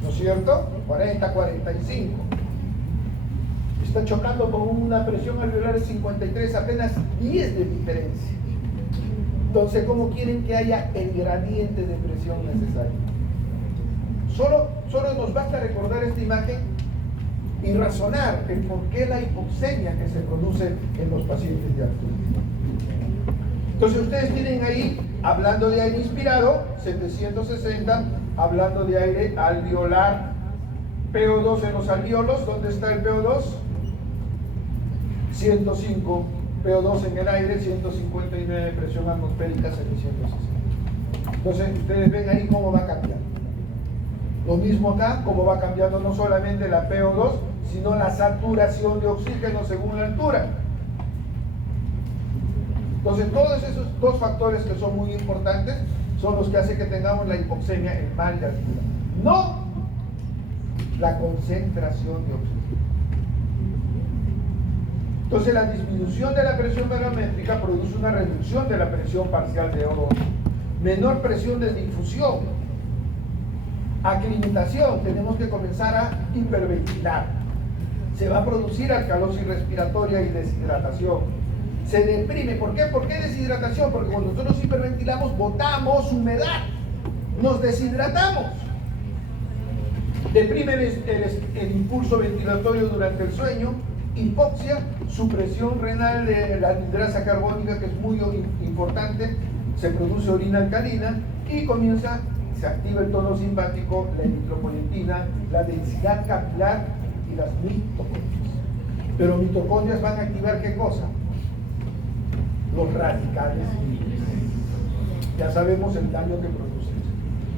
¿No es cierto? 40, 45. Está chocando con una presión alveolar de 53, apenas 10 de diferencia. Entonces, ¿cómo quieren que haya el gradiente de presión necesario? Solo nos basta recordar esta imagen y razonar el por qué la hipoxemia que se produce en los pacientes de altura. Entonces ustedes tienen ahí, hablando de aire inspirado, 760, hablando de aire alveolar, PO2 en los alveolos, ¿dónde está el PO2? 105, PO2 en el aire, 159, presión atmosférica, 760. Entonces ustedes ven ahí cómo va cambiando. Lo mismo acá, cómo va cambiando no solamente la PO2, sino la saturación de oxígeno según la altura. Entonces todos esos dos factores que son muy importantes son los que hacen que tengamos la hipoxemia en mal de altura. No la concentración de oxígeno. Entonces la disminución de la presión barométrica produce una reducción de la presión parcial de O2, menor presión de difusión, aclimatación, tenemos que comenzar a hiperventilar, se va a producir alcalosis respiratoria y deshidratación, se deprime. ¿Por qué? ¿Por qué deshidratación? Porque cuando nosotros hiperventilamos botamos humedad, nos deshidratamos. Deprime el impulso ventilatorio durante el sueño, hipoxia, supresión renal de la anhidrasa carbónica, que es muy importante, se produce orina alcalina y se activa el tono simpático, la eritropoyetina, la densidad capilar y las mitocondrias. Pero mitocondrias van a activar ¿qué cosa? Los radicales libres. Ya sabemos el daño que produce.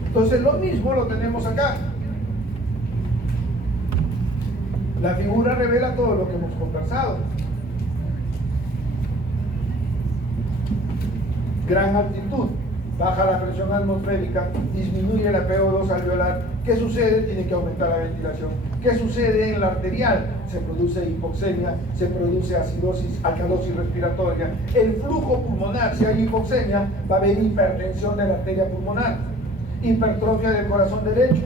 Entonces lo mismo lo tenemos acá. La figura revela todo lo que hemos conversado. Gran altitud, baja la presión atmosférica, disminuye la PO2 alveolar. ¿Qué sucede? Tiene que aumentar la ventilación. ¿Qué sucede en la arterial? Se produce hipoxemia, se produce acidosis, alcalosis respiratoria. El flujo pulmonar, si hay hipoxemia, va a haber hipertensión de la arteria pulmonar, hipertrofia del corazón derecho.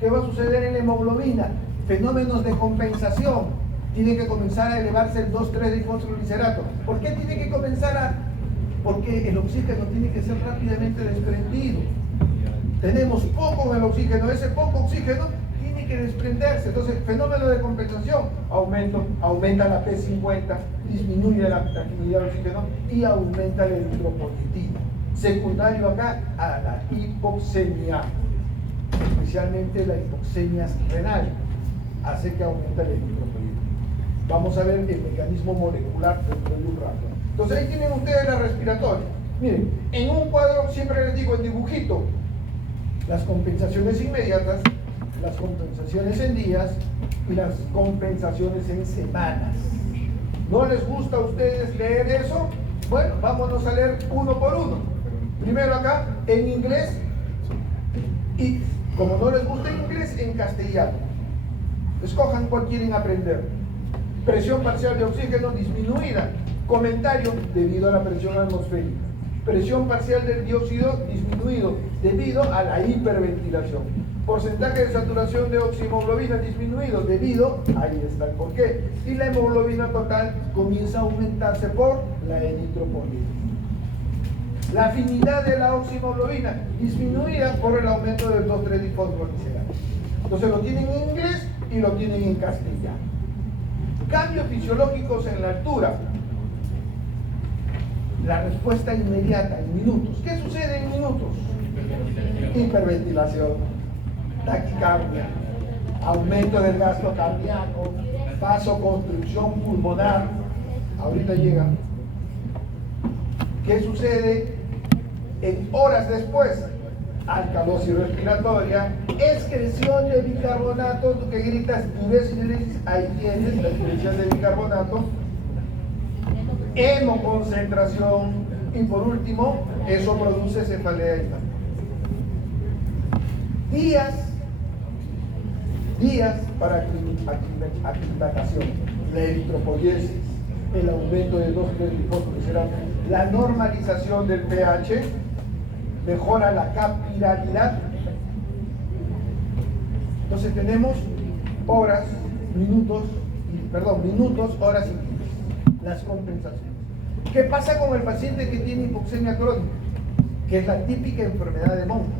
¿Qué va a suceder en la hemoglobina? Fenómenos de compensación. Tiene que comenzar a elevarse el 2,3-difosfoglicerato. ¿Por qué tiene que comenzar a...? Porque el oxígeno tiene que ser rápidamente desprendido. Tenemos poco en el oxígeno, ese poco oxígeno tiene que desprenderse. Entonces, fenómeno de compensación, aumenta la P50, disminuye la actividad del oxígeno y aumenta la eritropoyetina. Secundario acá a la hipoxemia, especialmente la hipoxemia renal, hace que aumente la eritropoyetina. Vamos a ver el mecanismo molecular dentro de un rato. Entonces ahí tienen ustedes la respiratoria. Miren, en un cuadro siempre les digo en dibujito, las compensaciones inmediatas, las compensaciones en días y las compensaciones en semanas. ¿No les gusta a ustedes leer eso? Bueno, vámonos a leer uno por uno. Primero acá, en inglés, y como no les gusta en inglés, en castellano. Escojan cuál quieren aprender. Presión parcial de oxígeno disminuida. Comentario, debido a la presión atmosférica. Presión parcial del dióxido disminuido debido a la hiperventilación. Porcentaje de saturación de oxihemoglobina disminuido debido, ahí está el porqué. Y la hemoglobina total comienza a aumentarse por la eritropoyetina. La afinidad de la oxihemoglobina disminuida por el aumento del 2,3-difosfoglicerato. Entonces lo tienen en inglés y lo tienen en castellano. Cambios fisiológicos en la altura. La respuesta inmediata, en minutos. ¿Qué sucede en minutos? Hiperventilación, taquicardia, aumento del gasto cardíaco, vasoconstricción pulmonar. Ahorita llega. ¿Qué sucede en horas después? Alcalosis respiratoria, excreción de bicarbonato. Tú que gritas diuresis, ahí tienes la excreción de bicarbonato, hemoconcentración, y por último, eso produce cefalea infantil. Días para aclimatación, la eritropoiesis, el aumento de 2,3-trifosforiserano, la normalización del pH, mejora la capilaridad. Entonces tenemos minutos, horas y días. Las compensaciones. ¿Qué pasa con el paciente que tiene hipoxemia crónica? Que es la típica enfermedad de monje.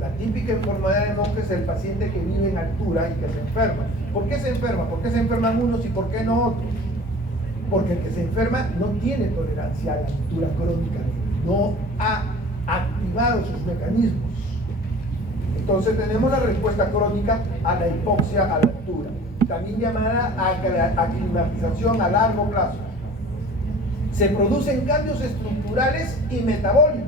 La típica enfermedad de monje es el paciente que vive en altura y que se enferma. ¿Por qué se enferma? ¿Por qué se enferman unos y por qué no otros? Porque el que se enferma no tiene tolerancia a la altura crónica, no ha activado sus mecanismos. Entonces tenemos la respuesta crónica a la hipoxia a la altura, también llamada aclimatización a largo plazo. Se producen cambios estructurales y metabólicos.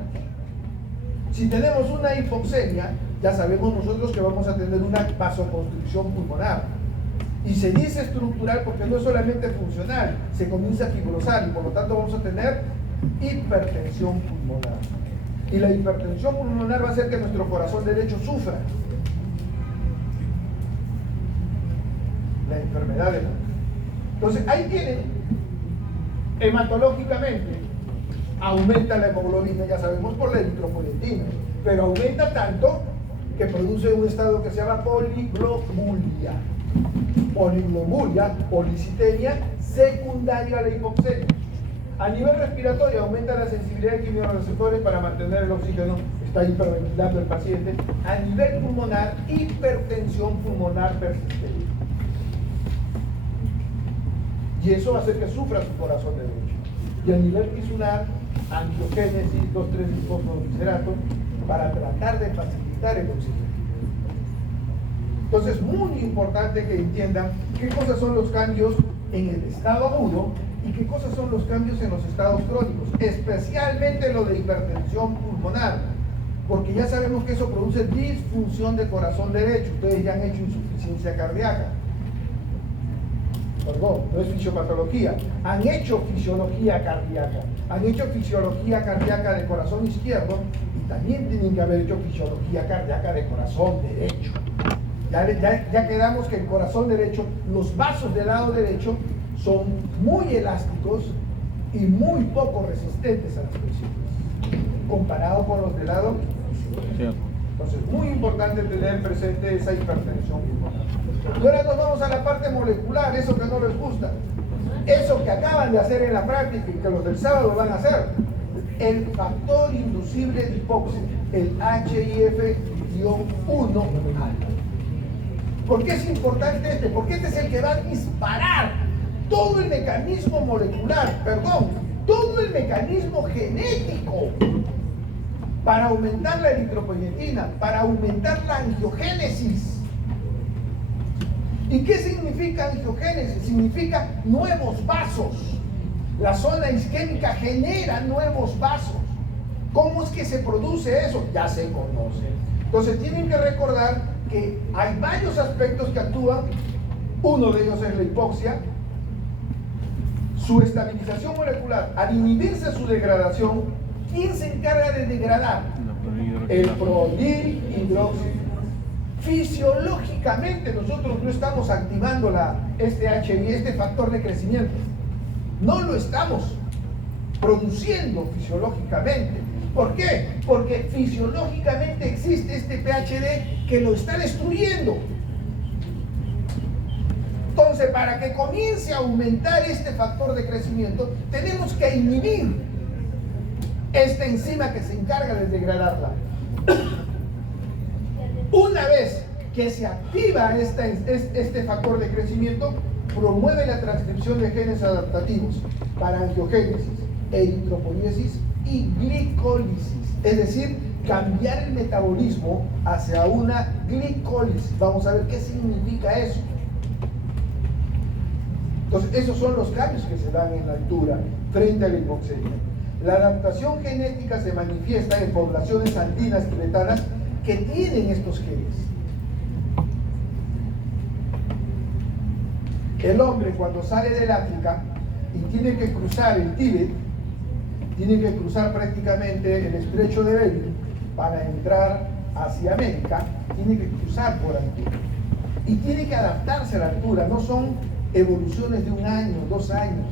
Si tenemos una hipoxemia, ya sabemos nosotros que vamos a tener una vasoconstricción pulmonar. Y se dice estructural porque no es solamente funcional, se comienza a fibrosar y por lo tanto vamos a tener hipertensión pulmonar. Y la hipertensión pulmonar va a hacer que nuestro corazón derecho sufra la enfermedad de Monge. Entonces ahí tienen, hematológicamente, aumenta la hemoglobina, ya sabemos, por la eritropoyetina, pero aumenta tanto que produce un estado que se llama poliglobulia. Poliglobulia, policitemia, secundaria a la hipoxemia. A nivel respiratorio aumenta la sensibilidad de quimiorreceptores para mantener el oxígeno, está hiperventilando el paciente. A nivel pulmonar, hipertensión pulmonar persistente. Y eso va a hacer que sufra su corazón derecho. Y a nivel tisular, angiogénesis, 2,3-bisfosforilato, para tratar de facilitar el oxígeno. Entonces, muy importante que entiendan qué cosas son los cambios en el estado agudo y qué cosas son los cambios en los estados crónicos, especialmente lo de hipertensión pulmonar, porque ya sabemos que eso produce disfunción de corazón derecho. Ustedes ya han hecho insuficiencia cardíaca. Perdón, no es fisiopatología, han hecho fisiología cardíaca, han hecho fisiología cardíaca de corazón izquierdo y también tienen que haber hecho fisiología cardíaca de corazón derecho. Ya quedamos que el corazón derecho, los vasos del lado derecho son muy elásticos y muy poco resistentes a las presiones, comparado con los del lado izquierdo. Entonces, muy importante tener presente esa hipertensión pulmonar. Y ahora nos vamos a la parte molecular, eso que no les gusta, eso que acaban de hacer en la práctica y que los del sábado van a hacer. El factor inducible de hipoxia, el HIF-1 alfa. ¿Por qué es importante este? Porque este es el que va a disparar todo el mecanismo molecular, todo el mecanismo genético para aumentar la eritropoyetina, para aumentar la angiogénesis. ¿Y qué significa angiogénesis? Significa nuevos vasos. La zona isquémica genera nuevos vasos. ¿Cómo es que se produce eso? Ya se conoce. Entonces tienen que recordar que hay varios aspectos que actúan. Uno de ellos es la hipoxia. Su estabilización molecular, al inhibirse su degradación, ¿quién se encarga de degradar? El prohidroxilo. Fisiológicamente nosotros no estamos activando este HI, este factor de crecimiento. No lo estamos produciendo fisiológicamente. ¿Por qué? Porque fisiológicamente existe este PHD que lo está destruyendo. Entonces, para que comience a aumentar este factor de crecimiento, tenemos que inhibir esta enzima que se encarga de degradarla. Una vez que se activa este factor de crecimiento, promueve la transcripción de genes adaptativos para angiogénesis, eritropoiesis y glicólisis. Es decir, cambiar el metabolismo hacia una glicólisis. Vamos a ver qué significa eso. Entonces, esos son los cambios que se dan en la altura frente a la hipoxemia. La adaptación genética se manifiesta en poblaciones andinas tibetanas que tienen estos genes. El hombre cuando sale del África y tiene que cruzar el Tíbet, tiene que cruzar prácticamente el estrecho de Bering para entrar hacia América, tiene que cruzar por altura. Y tiene que adaptarse a la altura, no son evoluciones de 1 año, 2 años,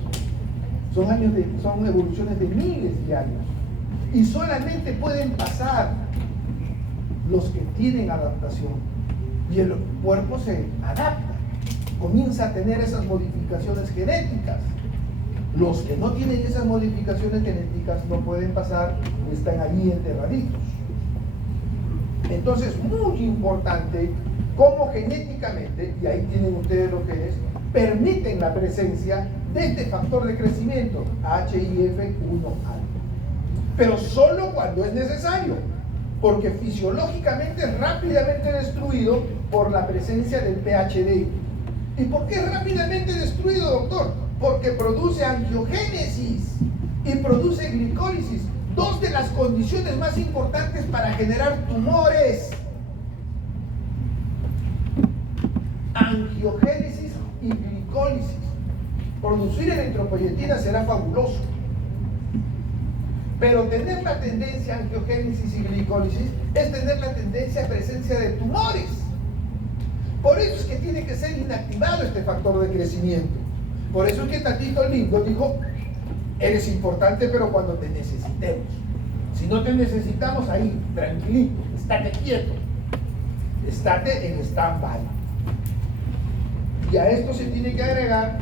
son evoluciones de miles de años. Y solamente pueden pasar los que tienen adaptación. Y el cuerpo se adapta, comienza a tener esas modificaciones genéticas. Los que no tienen esas modificaciones genéticas no pueden pasar, están allí enterraditos. Entonces, muy importante cómo genéticamente, y ahí tienen ustedes los genes, permiten la presencia de este factor de crecimiento, HIF1A. Pero solo cuando es necesario, porque fisiológicamente es rápidamente destruido por la presencia del PHD. ¿Y por qué es rápidamente destruido, doctor? Porque produce angiogénesis y produce glicólisis, 2 de las condiciones más importantes para generar tumores. Angiogénesis y glicólisis. Producir eritropoyetina será fabuloso, pero tener la tendencia a angiogénesis y glicólisis es tener la tendencia a presencia de tumores. Por eso es que tiene que ser inactivado este factor de crecimiento. Por eso es que Tatito Lindo dijo, eres importante pero cuando te necesitemos. Si no te necesitamos, ahí, tranquilito, estate quieto, estate en stand-by. Y a esto se tiene que agregar,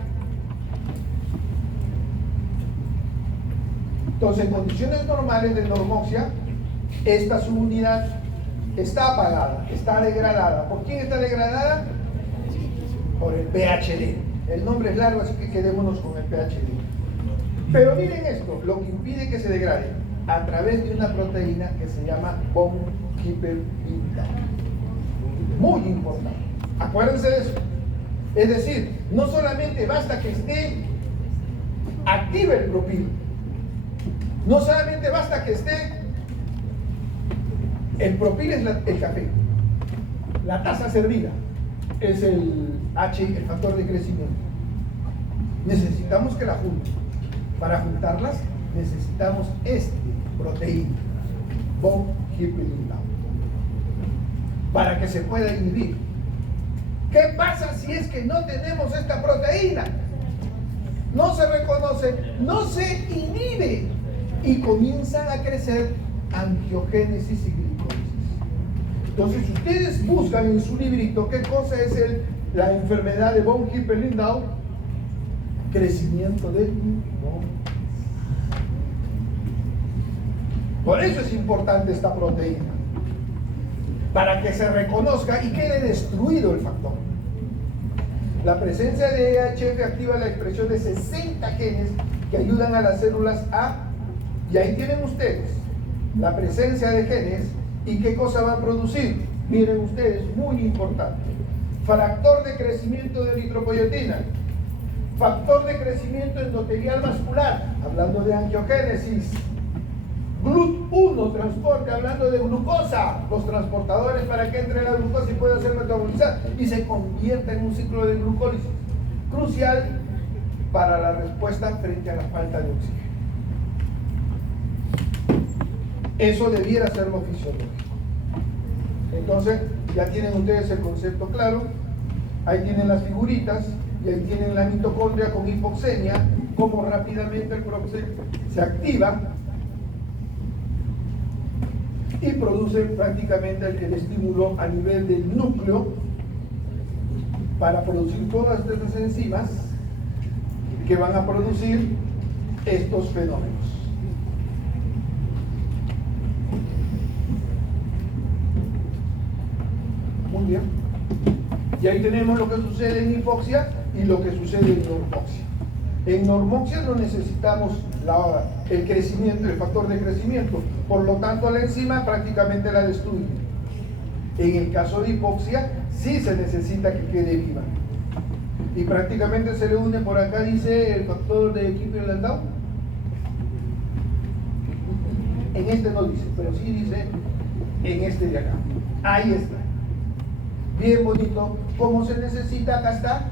entonces en condiciones normales de normoxia, esta subunidad está apagada, está degradada. ¿Por quién está degradada? Por el PHD. El nombre es largo, así que quedémonos con el PHD. Pero miren esto, lo que impide que se degrade, a través de una proteína que se llama von Hippel-Lindau. Muy importante. Acuérdense de eso. Es decir, no solamente basta que esté activa el propil, no solamente basta que esté, el propil es el café, la taza servida es el factor de crecimiento. Necesitamos que la junten. Para juntarlas necesitamos proteína, von Hippel-Lindau, para que se pueda inhibir. ¿Qué pasa si es que no tenemos esta proteína? No se reconoce, no se inhibe y comienzan a crecer angiogénesis y glicólisis. Entonces, si ustedes buscan en su librito qué cosa es la enfermedad de von Hippel-Lindau, crecimiento de tumores. Por eso es importante esta proteína, para que se reconozca y quede destruido el factor. La presencia de EHF activa la expresión de 60 genes que ayudan a las células y ahí tienen ustedes la presencia de genes y qué cosa va a producir. Miren ustedes, muy importante. Factor de crecimiento de eritropoyetina, factor de crecimiento endotelial vascular, hablando de angiogénesis. GLUT1, transporte, hablando de glucosa, los transportadores para que entre la glucosa y pueda ser metabolizada y se convierta en un ciclo de glucólisis, crucial para la respuesta frente a la falta de oxígeno. Eso debiera ser lo fisiológico. Entonces, ya tienen ustedes el concepto claro, ahí tienen las figuritas y ahí tienen la mitocondria con hipoxemia, cómo rápidamente el peróxido se activa y produce prácticamente el estímulo a nivel del núcleo para producir todas estas enzimas que van a producir estos fenómenos. Muy bien. Y ahí tenemos lo que sucede en hipoxia y lo que sucede en normoxia. En normoxia no necesitamos el crecimiento, el factor de crecimiento, por lo tanto la enzima prácticamente la destruye. En el caso de hipoxia sí se necesita que quede viva y prácticamente se le une por acá, dice el factor de Hippel-Lindau. En este no dice, pero sí dice en este de acá. Ahí está. Bien bonito. ¿Cómo se necesita? Acá está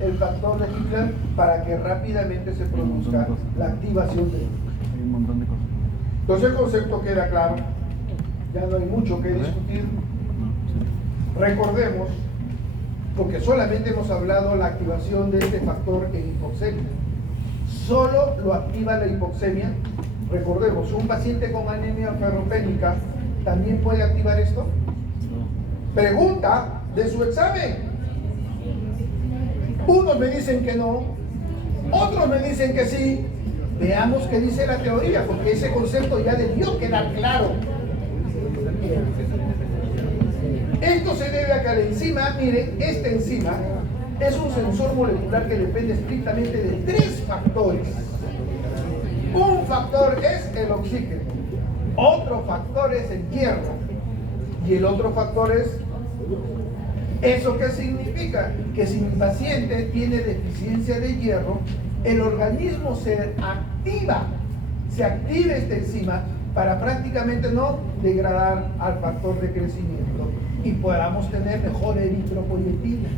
el factor de Hitler para que rápidamente se produzca la activación de él. Hay un montón de cosas. Entonces el concepto queda claro. Ya no hay mucho que discutir. Recordemos, porque solamente hemos hablado la activación de este factor en hipoxemia. Solo lo activa la hipoxemia. Recordemos, un paciente con anemia ferropénica también puede activar esto. Pregunta de su examen. Unos me dicen que no, otros me dicen que sí. Veamos qué dice la teoría, porque ese concepto ya debió quedar claro. Esto se debe a que la enzima, miren, esta enzima es un sensor molecular que depende estrictamente de 3 factores. Un factor es el oxígeno, otro factor es el hierro y el otro factor es... ¿Eso qué significa? Que si mi paciente tiene deficiencia de hierro, el organismo se activa esta enzima para prácticamente no degradar al factor de crecimiento y podamos tener mejor eritropoyetina.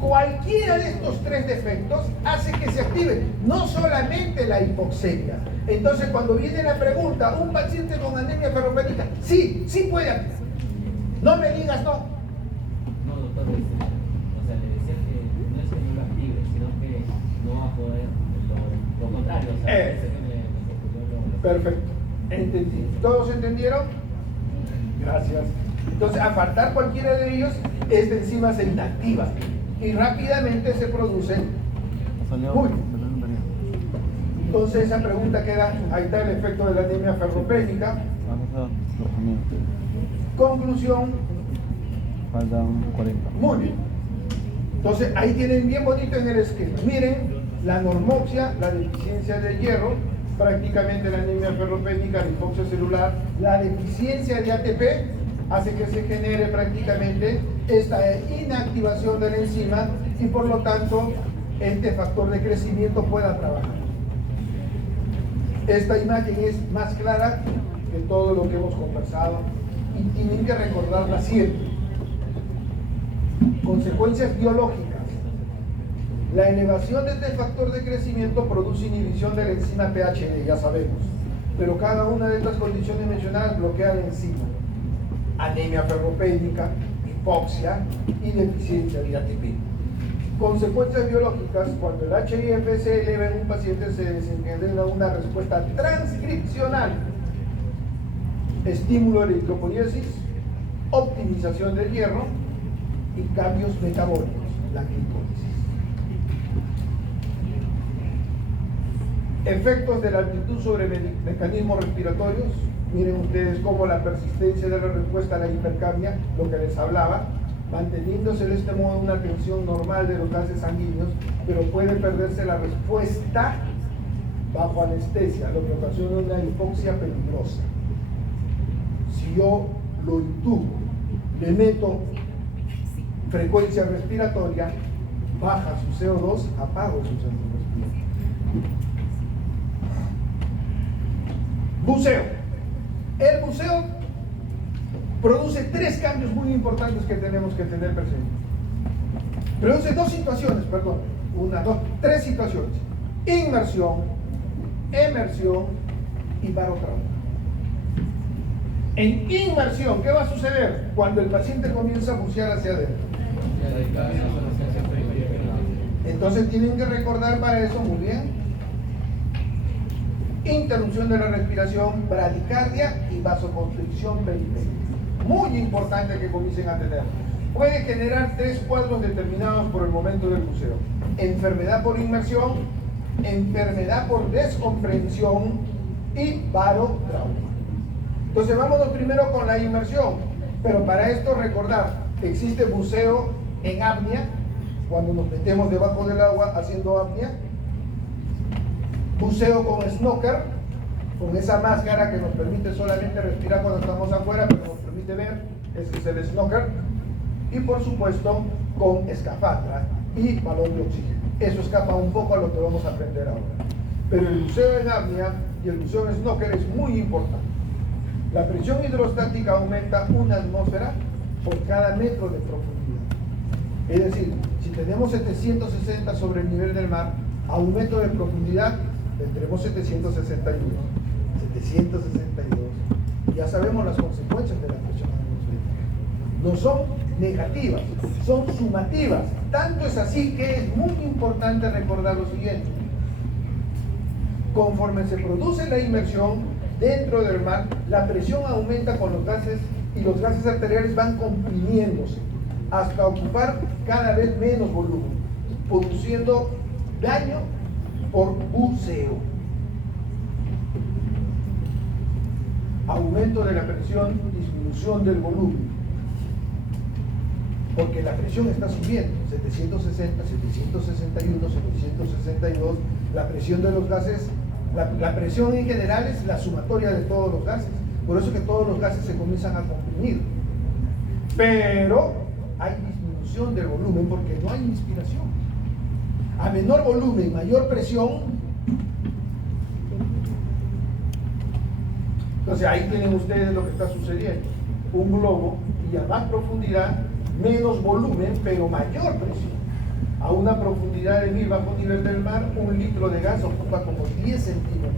Cualquiera de estos 3 defectos hace que se active, no solamente la hipoxemia. Entonces, cuando viene la pregunta, ¿un paciente con anemia ferropénica? Sí, sí puede activar. No me digas no. No, doctor, o sea, le decía que no es que no lo active, sino que no va a poder, lo contrario, o sea, parece que me Perfecto, entendí. ¿Todos entendieron? Gracias. Entonces, a faltar cualquiera de ellos, esta enzima se inactiva y rápidamente se produce. Uy. Entonces esa pregunta queda, ahí está el efecto de la anemia ferropénica. Conclusión. Faltan 40. Muy bien. Entonces ahí tienen bien bonito en el esquema. Miren, la normoxia, la deficiencia de hierro, prácticamente la anemia ferropénica, la hipoxia celular, la deficiencia de ATP hace que se genere prácticamente esta inactivación de la enzima y por lo tanto este factor de crecimiento pueda trabajar. Esta imagen es más clara que todo lo que hemos conversado y tienen que recordarla siempre. Consecuencias biológicas. La elevación de este factor de crecimiento produce inhibición de la enzima PHD, ya sabemos, pero cada una de estas condiciones mencionadas bloquea la enzima. Anemia ferropénica, hipoxia y deficiencia de ATP. Consecuencias biológicas: cuando el HIF se eleva en un paciente se desencadena una respuesta transcripcional, estímulo de eritropoiesis, optimización del hierro y cambios metabólicos, la glicólisis. Efectos de la altitud sobre mecanismos respiratorios. Miren ustedes cómo la persistencia de la respuesta a la hipercapnia, lo que les hablaba, manteniéndose de este modo una tensión normal de los gases sanguíneos, pero puede perderse la respuesta bajo anestesia, lo que ocasiona una hipoxia peligrosa. Si yo lo intubo, le meto frecuencia respiratoria, baja su CO2, apago su centro respiratorio. Buceo. El buceo produce 3 cambios muy importantes que tenemos que tener presente. Produce 2 situaciones, perdón, 3 situaciones: inmersión, emersión y barotrauma. En inmersión, ¿qué va a suceder? Cuando el paciente comienza a bucear hacia adentro. Entonces tienen que recordar para eso muy bien: interrupción de la respiración, bradicardia y vasoconstricción periférica. Muy importante que comiencen a tener. Puede generar 3 cuadros determinados por el momento del buceo: enfermedad por inmersión, enfermedad por descomprensión y barotrauma. Entonces vámonos primero con la inmersión, pero para esto recordar, existe buceo en apnea, cuando nos metemos debajo del agua haciendo apnea. Buceo con snorkel, con esa máscara que nos permite solamente respirar cuando estamos afuera, pero nos permite ver, ese es el snorkel. Y por supuesto con escafandra y balón de oxígeno. Eso escapa un poco a lo que vamos a aprender ahora. Pero el buceo en apnea y el buceo en snorkel es muy importante. La presión hidrostática aumenta 1 atmósfera por cada metro de profundidad. Es decir, si tenemos 760 sobre el nivel del mar, a 1 metro de profundidad tendremos 761. 762. Ya sabemos las consecuencias de la presión atmosférica. No son negativas, son sumativas. Tanto es así que es muy importante recordar lo siguiente. Conforme se produce la inmersión dentro del mar, la presión aumenta con los gases y los gases arteriales van comprimiéndose hasta ocupar cada vez menos volumen, produciendo daño por buceo. Aumento de la presión, disminución del volumen, porque la presión está subiendo, 760, 761, 762, la presión de los gases, la presión en general es la sumatoria de todos los gases, por eso que todos los gases se comienzan a comprimir, pero hay disminución del volumen porque no hay inspiración. A menor volumen, mayor presión. Entonces ahí tienen ustedes lo que está sucediendo. Un globo y a más profundidad, menos volumen, pero mayor presión. A una profundidad de 1000 bajo nivel del mar, 1 litro de gas ocupa como 10 centímetros.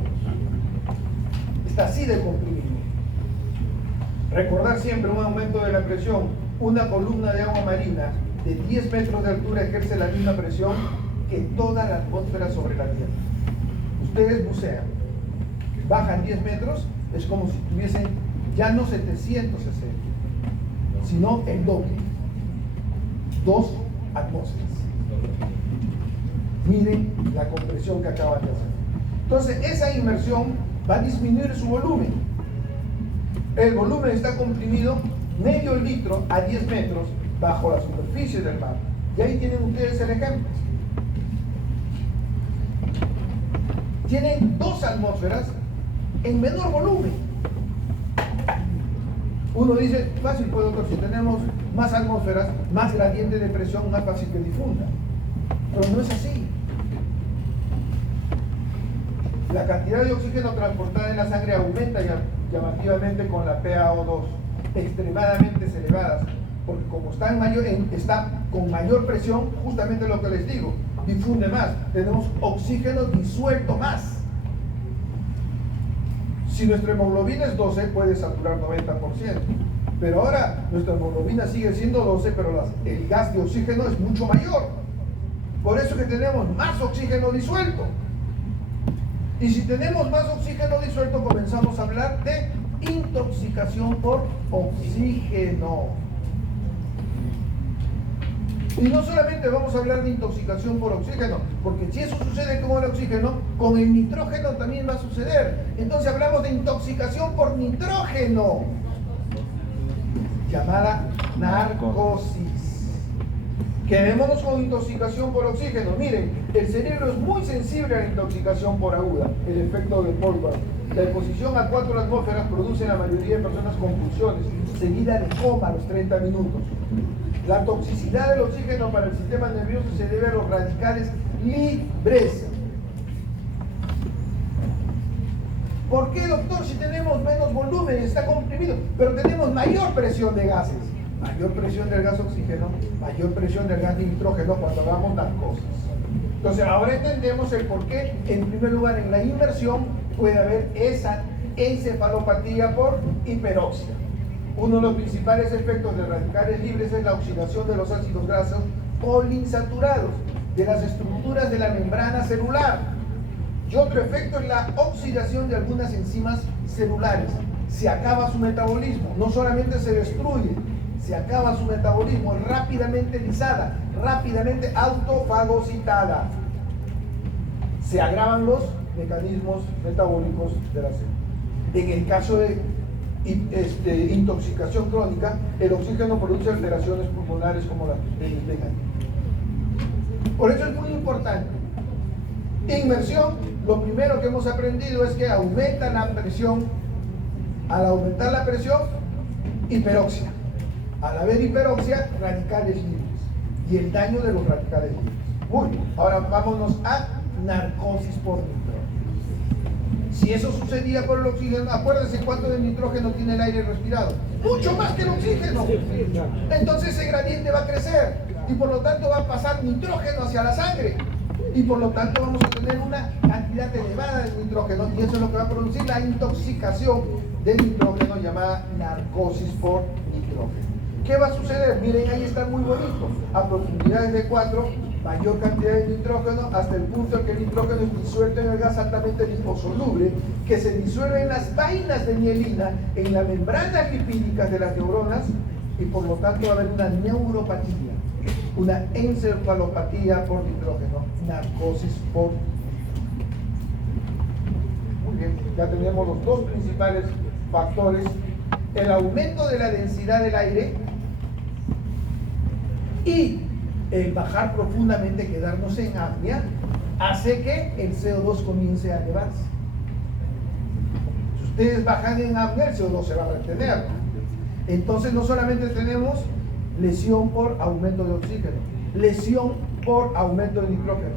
Está así de comprimido. Recordar siempre un aumento de la presión. Una columna de agua marina de 10 metros de altura ejerce la misma presión que toda la atmósfera sobre la Tierra. Ustedes bucean, bajan 10 metros, es como si tuviesen ya no 760, sino el doble, 2 atmósferas. Miren la compresión que acaban de hacer. Entonces esa inmersión va a disminuir su volumen. El volumen está comprimido medio litro a 10 metros bajo la superficie del mar. Y ahí tienen ustedes el ejemplo. Tienen 2 atmósferas en menor volumen. Uno dice, fácil pues doctor, si tenemos más atmósferas, más gradiente de presión, más fácil que difunda. Pero no es así. La cantidad de oxígeno transportada en la sangre aumenta llamativamente con la PaO2, extremadamente elevadas, porque como está con mayor presión, justamente lo que les digo, difunde más, tenemos oxígeno disuelto más. Si nuestra hemoglobina es 12, puede saturar 90%, pero ahora nuestra hemoglobina sigue siendo 12, pero el gas de oxígeno es mucho mayor. Por eso que tenemos más oxígeno disuelto. Y si tenemos más oxígeno disuelto, comenzamos a hablar de intoxicación por oxígeno. Y no solamente vamos a hablar de intoxicación por oxígeno, porque si eso sucede con el oxígeno, con el nitrógeno también va a suceder. Entonces hablamos de intoxicación por nitrógeno, llamada narcosis. Quedémonos con intoxicación por oxígeno. Miren, el cerebro es muy sensible a la intoxicación por aguda, el efecto de Polvar. La exposición a 4 atmósferas produce en la mayoría de personas convulsiones, seguida de coma a los 30 minutos. La toxicidad del oxígeno para el sistema nervioso se debe a los radicales libres. ¿Por qué, doctor? Si tenemos menos volumen, está comprimido, pero tenemos mayor presión de gases. Mayor presión del gas oxígeno, mayor presión del gas nitrógeno cuando hagamos narcosis. Entonces ahora entendemos el por qué, en primer lugar, en la inmersión puede haber esa encefalopatía por hiperoxia. Uno de los principales efectos de radicales libres es la oxidación de los ácidos grasos poliinsaturados de las estructuras de la membrana celular. Y otro efecto es la oxidación de algunas enzimas celulares. Se acaba su metabolismo, no solamente se destruye, se acaba su metabolismo, es rápidamente lisada, rápidamente autofagocitada. Se agravan los mecanismos metabólicos de la célula. En el caso de intoxicación crónica, el oxígeno produce alteraciones pulmonares como las que ustedes ven aquí. Por eso es muy importante. Inmersión, lo primero que hemos aprendido es que aumenta la presión. Al aumentar la presión, hiperoxia. Al haber hiperoxia, radicales libres. Y el daño de los radicales libres. Muy bien. Ahora vámonos a narcosis por nitrógeno. Si eso sucedía por el oxígeno, acuérdense cuánto de nitrógeno tiene el aire respirado. Mucho más que el oxígeno. Entonces ese gradiente va a crecer y por lo tanto va a pasar nitrógeno hacia la sangre. Y por lo tanto vamos a tener una cantidad elevada de nitrógeno y eso es lo que va a producir la intoxicación de nitrógeno llamada narcosis por nitrógeno. ¿Qué va a suceder? Miren, ahí está muy bonito. A profundidades de 4, mayor cantidad de nitrógeno hasta el punto en que el nitrógeno es disuelto en el gas altamente liposoluble que se disuelve en las vainas de mielina, en las membranas lipídicas de las neuronas y por lo tanto va a haber una neuropatía, una encefalopatía por nitrógeno, narcosis por nitrógeno. Muy bien, ya tenemos los dos principales factores: el aumento de la densidad del aire y el bajar profundamente, quedarnos en apnea, hace que el CO2 comience a elevarse. Si ustedes bajan en apnea, el CO2 se va a retener. Entonces no solamente tenemos lesión por aumento de oxígeno, lesión por aumento de nitrógeno,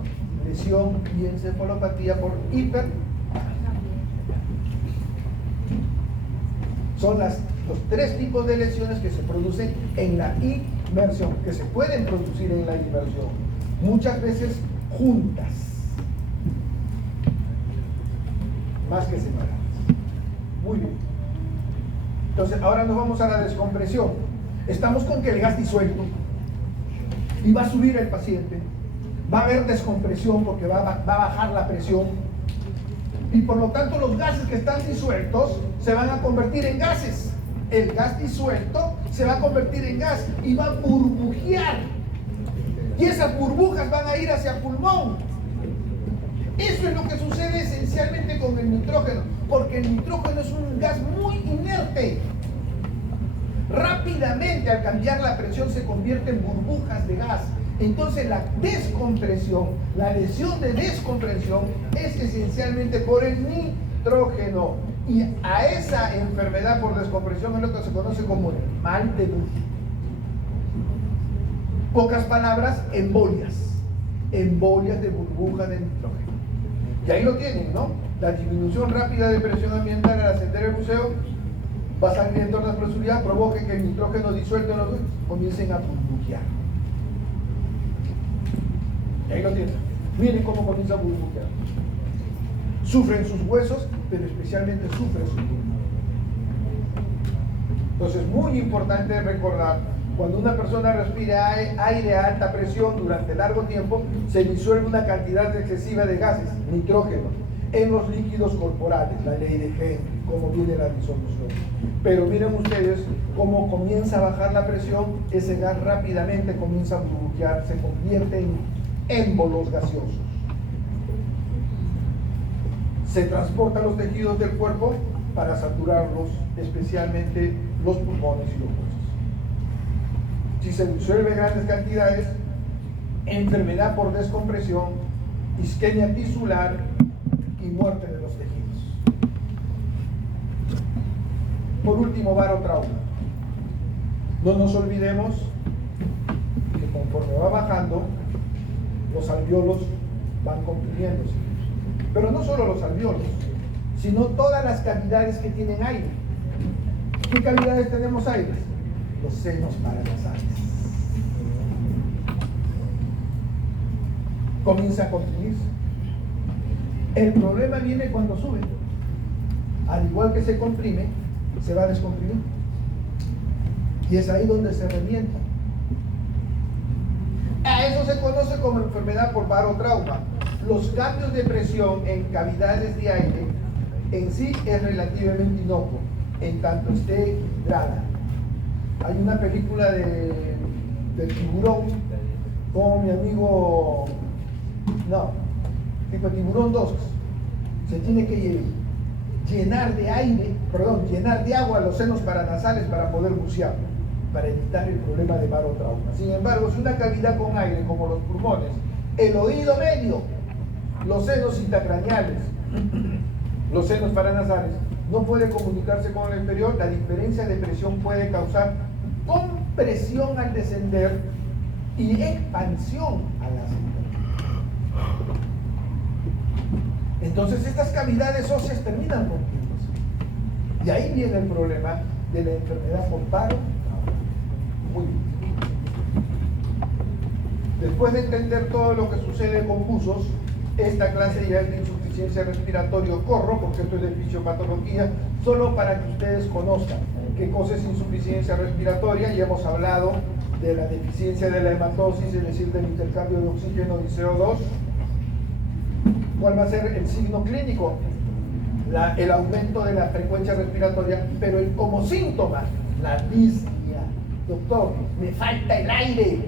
lesión y encefalopatía por hiper. Son los tres tipos de lesiones que se producen en la inmersión, que se pueden producir en la inmersión, muchas veces juntas, más que separadas. Muy bien. Entonces, ahora nos vamos a la descompresión. Estamos con que el gas disuelto y va a subir el paciente, va a haber descompresión porque va a bajar la presión. Y por lo tanto los gases que están disueltos se van a convertir en gases. El gas disuelto se va a convertir en gas y va a burbujear. Y esas burbujas van a ir hacia el pulmón. Eso es lo que sucede esencialmente con el nitrógeno, porque el nitrógeno es un gas muy inerte. Rápidamente al cambiar la presión se convierte en burbujas de gas. Entonces la descompresión, la lesión de descompresión es esencialmente por el nitrógeno. Y a esa enfermedad por descompresión es lo que se conoce como el mal de Bush. Pocas palabras, embolias. Embolias de burbujas de nitrógeno. Y ahí lo tienen, ¿no? La disminución rápida de presión ambiental al ascender el buceo va a salir en torno a la presuridad, provoque que el nitrógeno disuelto en los ductos comiencen a burbujear. Y ahí lo tienen. Miren cómo comienza a burbujear. Sufren sus huesos, pero especialmente sufren sus pulmones. Entonces, muy importante recordar, cuando una persona respira aire a alta presión durante largo tiempo, se disuelve una cantidad excesiva de gases, nitrógeno, en los líquidos corporales, la ley de Henry, cómo viene la disolución. Pero miren ustedes cómo comienza a bajar la presión, ese gas rápidamente comienza a burbujear, se convierte en émbolos gaseosos. Se transporta a los tejidos del cuerpo para saturarlos, especialmente los pulmones y los huesos. Si se disuelve grandes cantidades, enfermedad por descompresión, isquemia tisular y muerte de los tejidos. Por último, barotrauma. No nos olvidemos que conforme va bajando, los alvéolos van comprimiéndose. Pero no solo los alvéolos, sino todas las cavidades que tienen aire. ¿Qué cavidades tenemos aire? Los senos paranasales. Comienza a comprimirse. El problema viene cuando sube. Al igual que se comprime, se va a descomprimir. Y es ahí donde se revienta. A eso se conoce como enfermedad por barotrauma. Los cambios de presión en cavidades de aire en sí es relativamente inocuo, en tanto esté equilibrada. Hay una película del tiburón, como mi amigo, tipo Tiburón 2, se tiene que llenar de aire, llenar de agua los senos paranasales para poder bucear, para evitar el problema de barotrauma. Sin embargo, si una cavidad con aire, como los pulmones, el oído medio, los senos intracraneales, los senos paranasales, no puede comunicarse con el exterior, la diferencia de presión puede causar compresión al descender y expansión al ascender. Entonces estas cavidades óseas terminan rompiéndose. Y ahí viene el problema de la enfermedad por paro. Muy bien. Después de entender todo lo que sucede con buzos, esta clase ya es de insuficiencia respiratoria. Corro, porque esto es de fisiopatología, solo para que ustedes conozcan qué cosa es insuficiencia respiratoria. Ya hemos hablado de la deficiencia de la hematosis, es decir, del intercambio de oxígeno y CO2. ¿Cuál va a ser el signo clínico? El aumento de la frecuencia respiratoria, pero como síntoma, la disnea. Doctor, me falta el aire.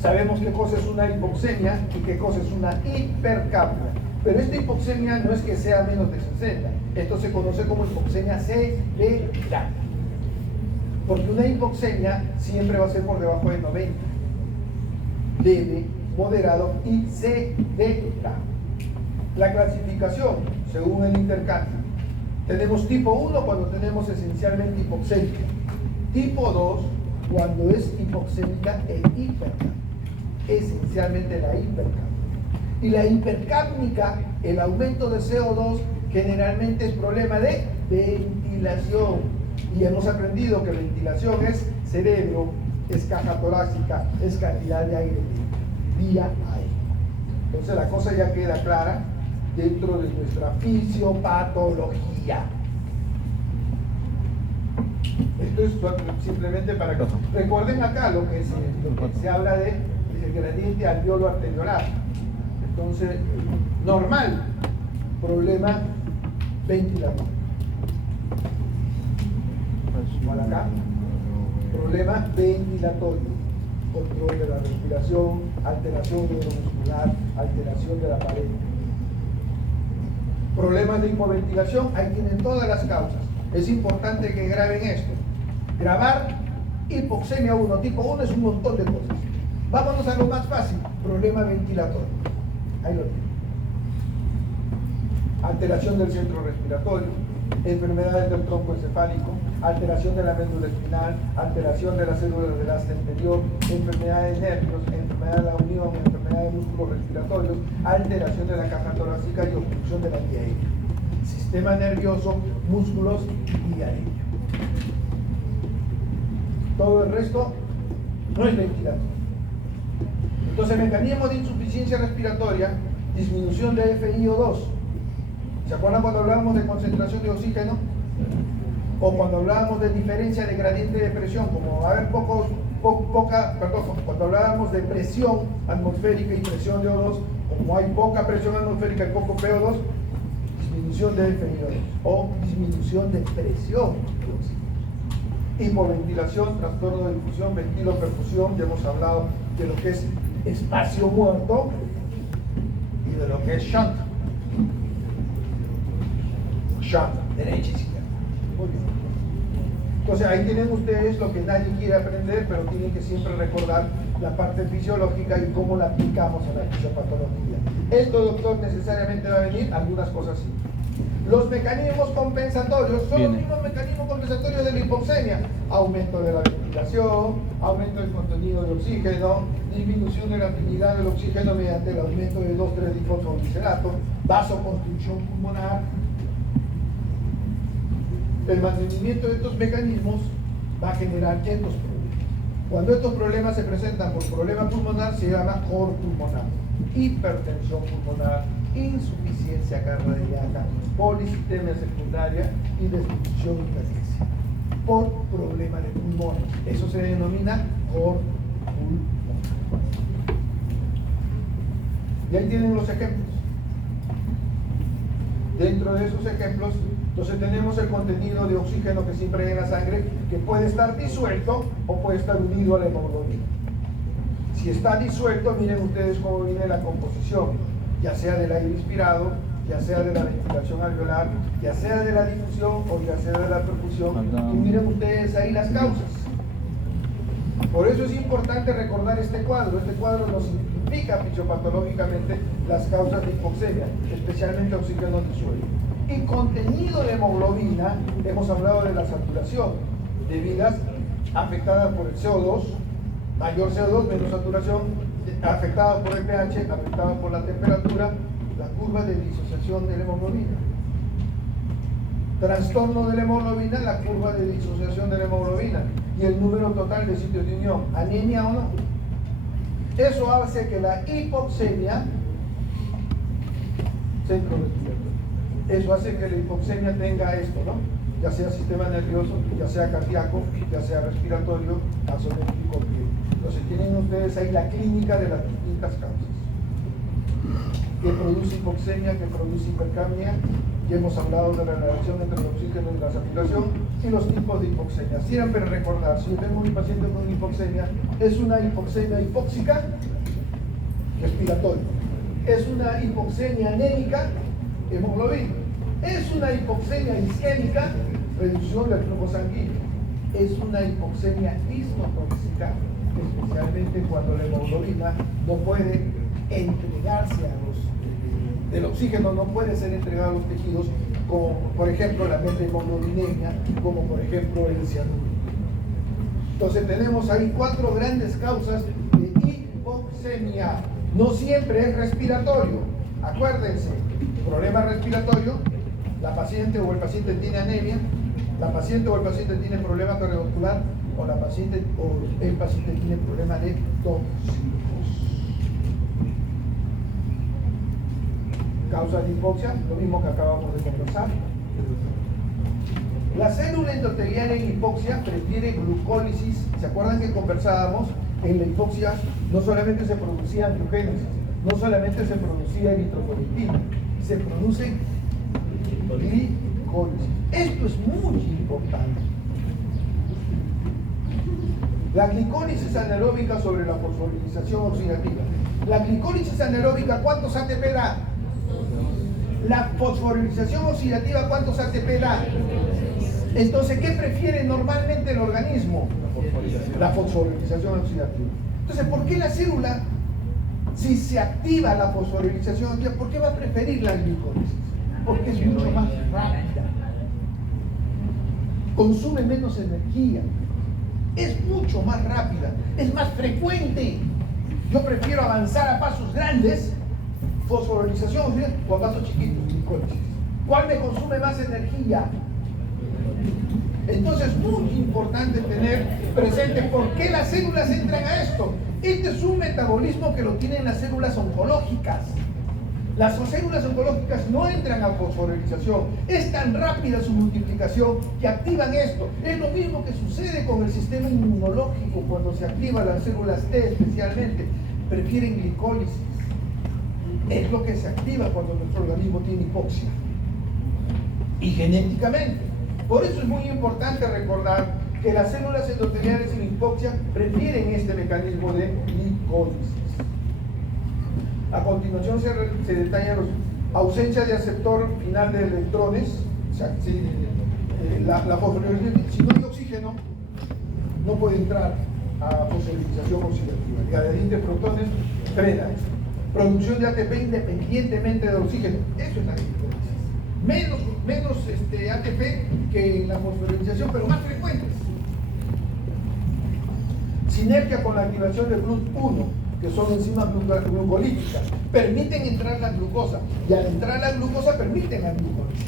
Sabemos qué cosa es una hipoxemia y qué cosa es una hipercapnia. Pero esta hipoxemia no es que sea menos de 60. Esto se conoce como hipoxemia severa. Porque una hipoxemia siempre va a ser por debajo de 90. Leve, moderado y severa. La clasificación, según el intercambio. Tenemos tipo 1 cuando tenemos esencialmente hipoxemia. Tipo 2 cuando es hipoxémica e hipercapnia. Esencialmente la hipercapnia. Y la hipercápnica, el aumento de CO2 generalmente es problema de ventilación. Y hemos aprendido que ventilación es cerebro, es caja torácica, es cantidad de aire vía aire. Entonces la cosa ya queda clara dentro de nuestra fisiopatología. Esto es simplemente para que recuerden acá lo que se habla de el gradiente alveolo-arteriolar. Entonces, normal, problema ventilatorio. Igual acá, problema ventilatorio, control de la respiración, alteración neuromuscular, alteración de la pared. Problemas de hipoventilación, ahí tienen todas las causas. Es importante que graben esto. Grabar hipoxemia 1, tipo 1 es un montón de cosas. Vámonos a lo más fácil, problema ventilatorio. Ahí lo tienen. Alteración del centro respiratorio, enfermedades del tronco encefálico, alteración de la médula espinal, alteración de las células del asta anterior, enfermedades de nervios, enfermedad de la unión, enfermedad de músculos respiratorios, alteración de la caja torácica y obstrucción de la vía aérea. Sistema nervioso, músculos y vía aérea. Todo el resto no es ventilatorio. Entonces, mecanismo de insuficiencia respiratoria, disminución de FiO2. ¿Se acuerdan cuando hablábamos de concentración de oxígeno? O cuando hablábamos de diferencia de gradiente de presión, como va a haber cuando hablábamos de presión atmosférica y presión de O2, como hay poca presión atmosférica y poco PO2, disminución de FiO2 o disminución de presión de oxígeno. Hipoventilación, trastorno de difusión, ventiloperfusión, ya hemos hablado de lo que es espacio muerto y de lo que es shunt. Shunt, derecha y izquierda. Muy bien. Entonces ahí tienen ustedes lo que nadie quiere aprender, pero tienen que siempre recordar la parte fisiológica y cómo la aplicamos a la fisiopatología. Esto, doctor, necesariamente va a venir algunas cosas así. Los mecanismos compensatorios son los mismos mecanismos compensatorios de la hipoxemia. Aumento de la ventilación, aumento del contenido de oxígeno, disminución de la afinidad del oxígeno mediante el aumento de 2,3-difosfoglicerato, vasoconstricción pulmonar. El mantenimiento de estos mecanismos va a generar estos problemas. Cuando estos problemas se presentan por problema pulmonar, se llama cor pulmonar, hipertensión pulmonar, insuficiencia cardíaca, policitemia secundaria y destrucción intersticial por problema de pulmón. Eso se denomina cor pulmonar. Y ahí tienen los ejemplos. Dentro de esos ejemplos, entonces tenemos el contenido de oxígeno que siempre hay en la sangre, que puede estar disuelto o puede estar unido a la hemoglobina. Si está disuelto, miren ustedes cómo viene la composición, ya sea del aire inspirado, ya sea de la ventilación alveolar, ya sea de la difusión o ya sea de la perfusión, y miren ustedes ahí las causas. Por eso es importante recordar este cuadro. Este cuadro nos identifica fisiopatológicamente las causas de hipoxemia, especialmente oxígeno disuelto. Y contenido de hemoglobina, hemos hablado de la saturación, debidas afectadas por el CO2, mayor CO2, menos saturación, afectadas por el pH, afectadas por la temperatura, la curva de disociación de la hemoglobina. Trastorno de la hemoglobina, la curva de disociación de la hemoglobina y el número total de sitios de unión, anemia o no. Eso hace que la hipoxemia, centro respiratorio, eso hace que la hipoxemia tenga esto, ¿no? Ya sea sistema nervioso, ya sea cardíaco, ya sea respiratorio, vasométrico. Entonces tienen ustedes ahí la clínica de las distintas causas. Que produce hipoxemia, que produce hipercapnia. Ya hemos hablado de la relación entre el oxígeno y la saturación y los tipos de hipoxemia. Siempre recordar, si yo tengo un paciente con hipoxemia, es una hipoxemia hipóxica, respiratorio. Es una hipoxemia anémica, hemoglobina. Es una hipoxemia isquémica, reducción del flujo sanguíneo. Es una hipoxemia histotóxica, especialmente cuando la hemoglobina no puede entregarse a el oxígeno no puede ser entregado a los tejidos, como por ejemplo la methemoglobinemia, como por ejemplo el cianuro. Entonces tenemos ahí 4 grandes causas de hipoxemia. No siempre es respiratorio. Acuérdense, problema respiratorio, la paciente o el paciente tiene anemia, la paciente o el paciente tiene problema cardiovascular, o la paciente o el paciente tiene problema de tóxicos. Causa de hipoxia, lo mismo que acabamos de conversar. La célula endotelial en hipoxia prefiere glucólisis. ¿Se acuerdan que conversábamos? En la hipoxia no solamente se producía angiogénesis, no solamente se producía eritropoyetina, se produce glicólisis. Esto es muy importante. La glicólisis anaeróbica sobre la fosforilización oxidativa. La glicólisis anaeróbica, ¿cuántos ATP da? La fosforilización oxidativa, ¿cuántos ATP da? Entonces, ¿qué prefiere normalmente el organismo? La fosforilización oxidativa. Entonces, ¿por qué la célula, si se activa la fosforilización oxidativa, por qué va a preferir la glicólisis? Porque es mucho más rápida, consume menos energía, es mucho más rápida, es más frecuente. Yo prefiero avanzar a pasos grandes, fosforilización o a pasos chiquitos, glicólisis. ¿Cuál me consume más energía? Entonces es muy importante tener presente por qué las células entran a esto. Este es un metabolismo que lo tienen las células oncológicas. Las células oncológicas no entran a fosforilización. Es tan rápida su multiplicación que activan esto. Es lo mismo que sucede con el sistema inmunológico cuando se activan las células T especialmente. Prefieren glicólisis. Es lo que se activa cuando nuestro organismo tiene hipoxia. Y genéticamente. Por eso es muy importante recordar que las células endoteliales en hipoxia prefieren este mecanismo de glicólisis. A continuación se detallan los ausencia de aceptor final de electrones, o sea, la fosforilización, si no hay oxígeno, no puede entrar a fosforilización oxidativa. El gradiente de protones frena eso. Producción de ATP independientemente del oxígeno, eso es la glicólisis. Menos ATP que en la fosforilización, pero más frecuentes. Sinergia con la activación del GLUT1, que son enzimas glucolíticas, permiten entrar la glucosa, y al entrar la glucosa permiten la glucólisis.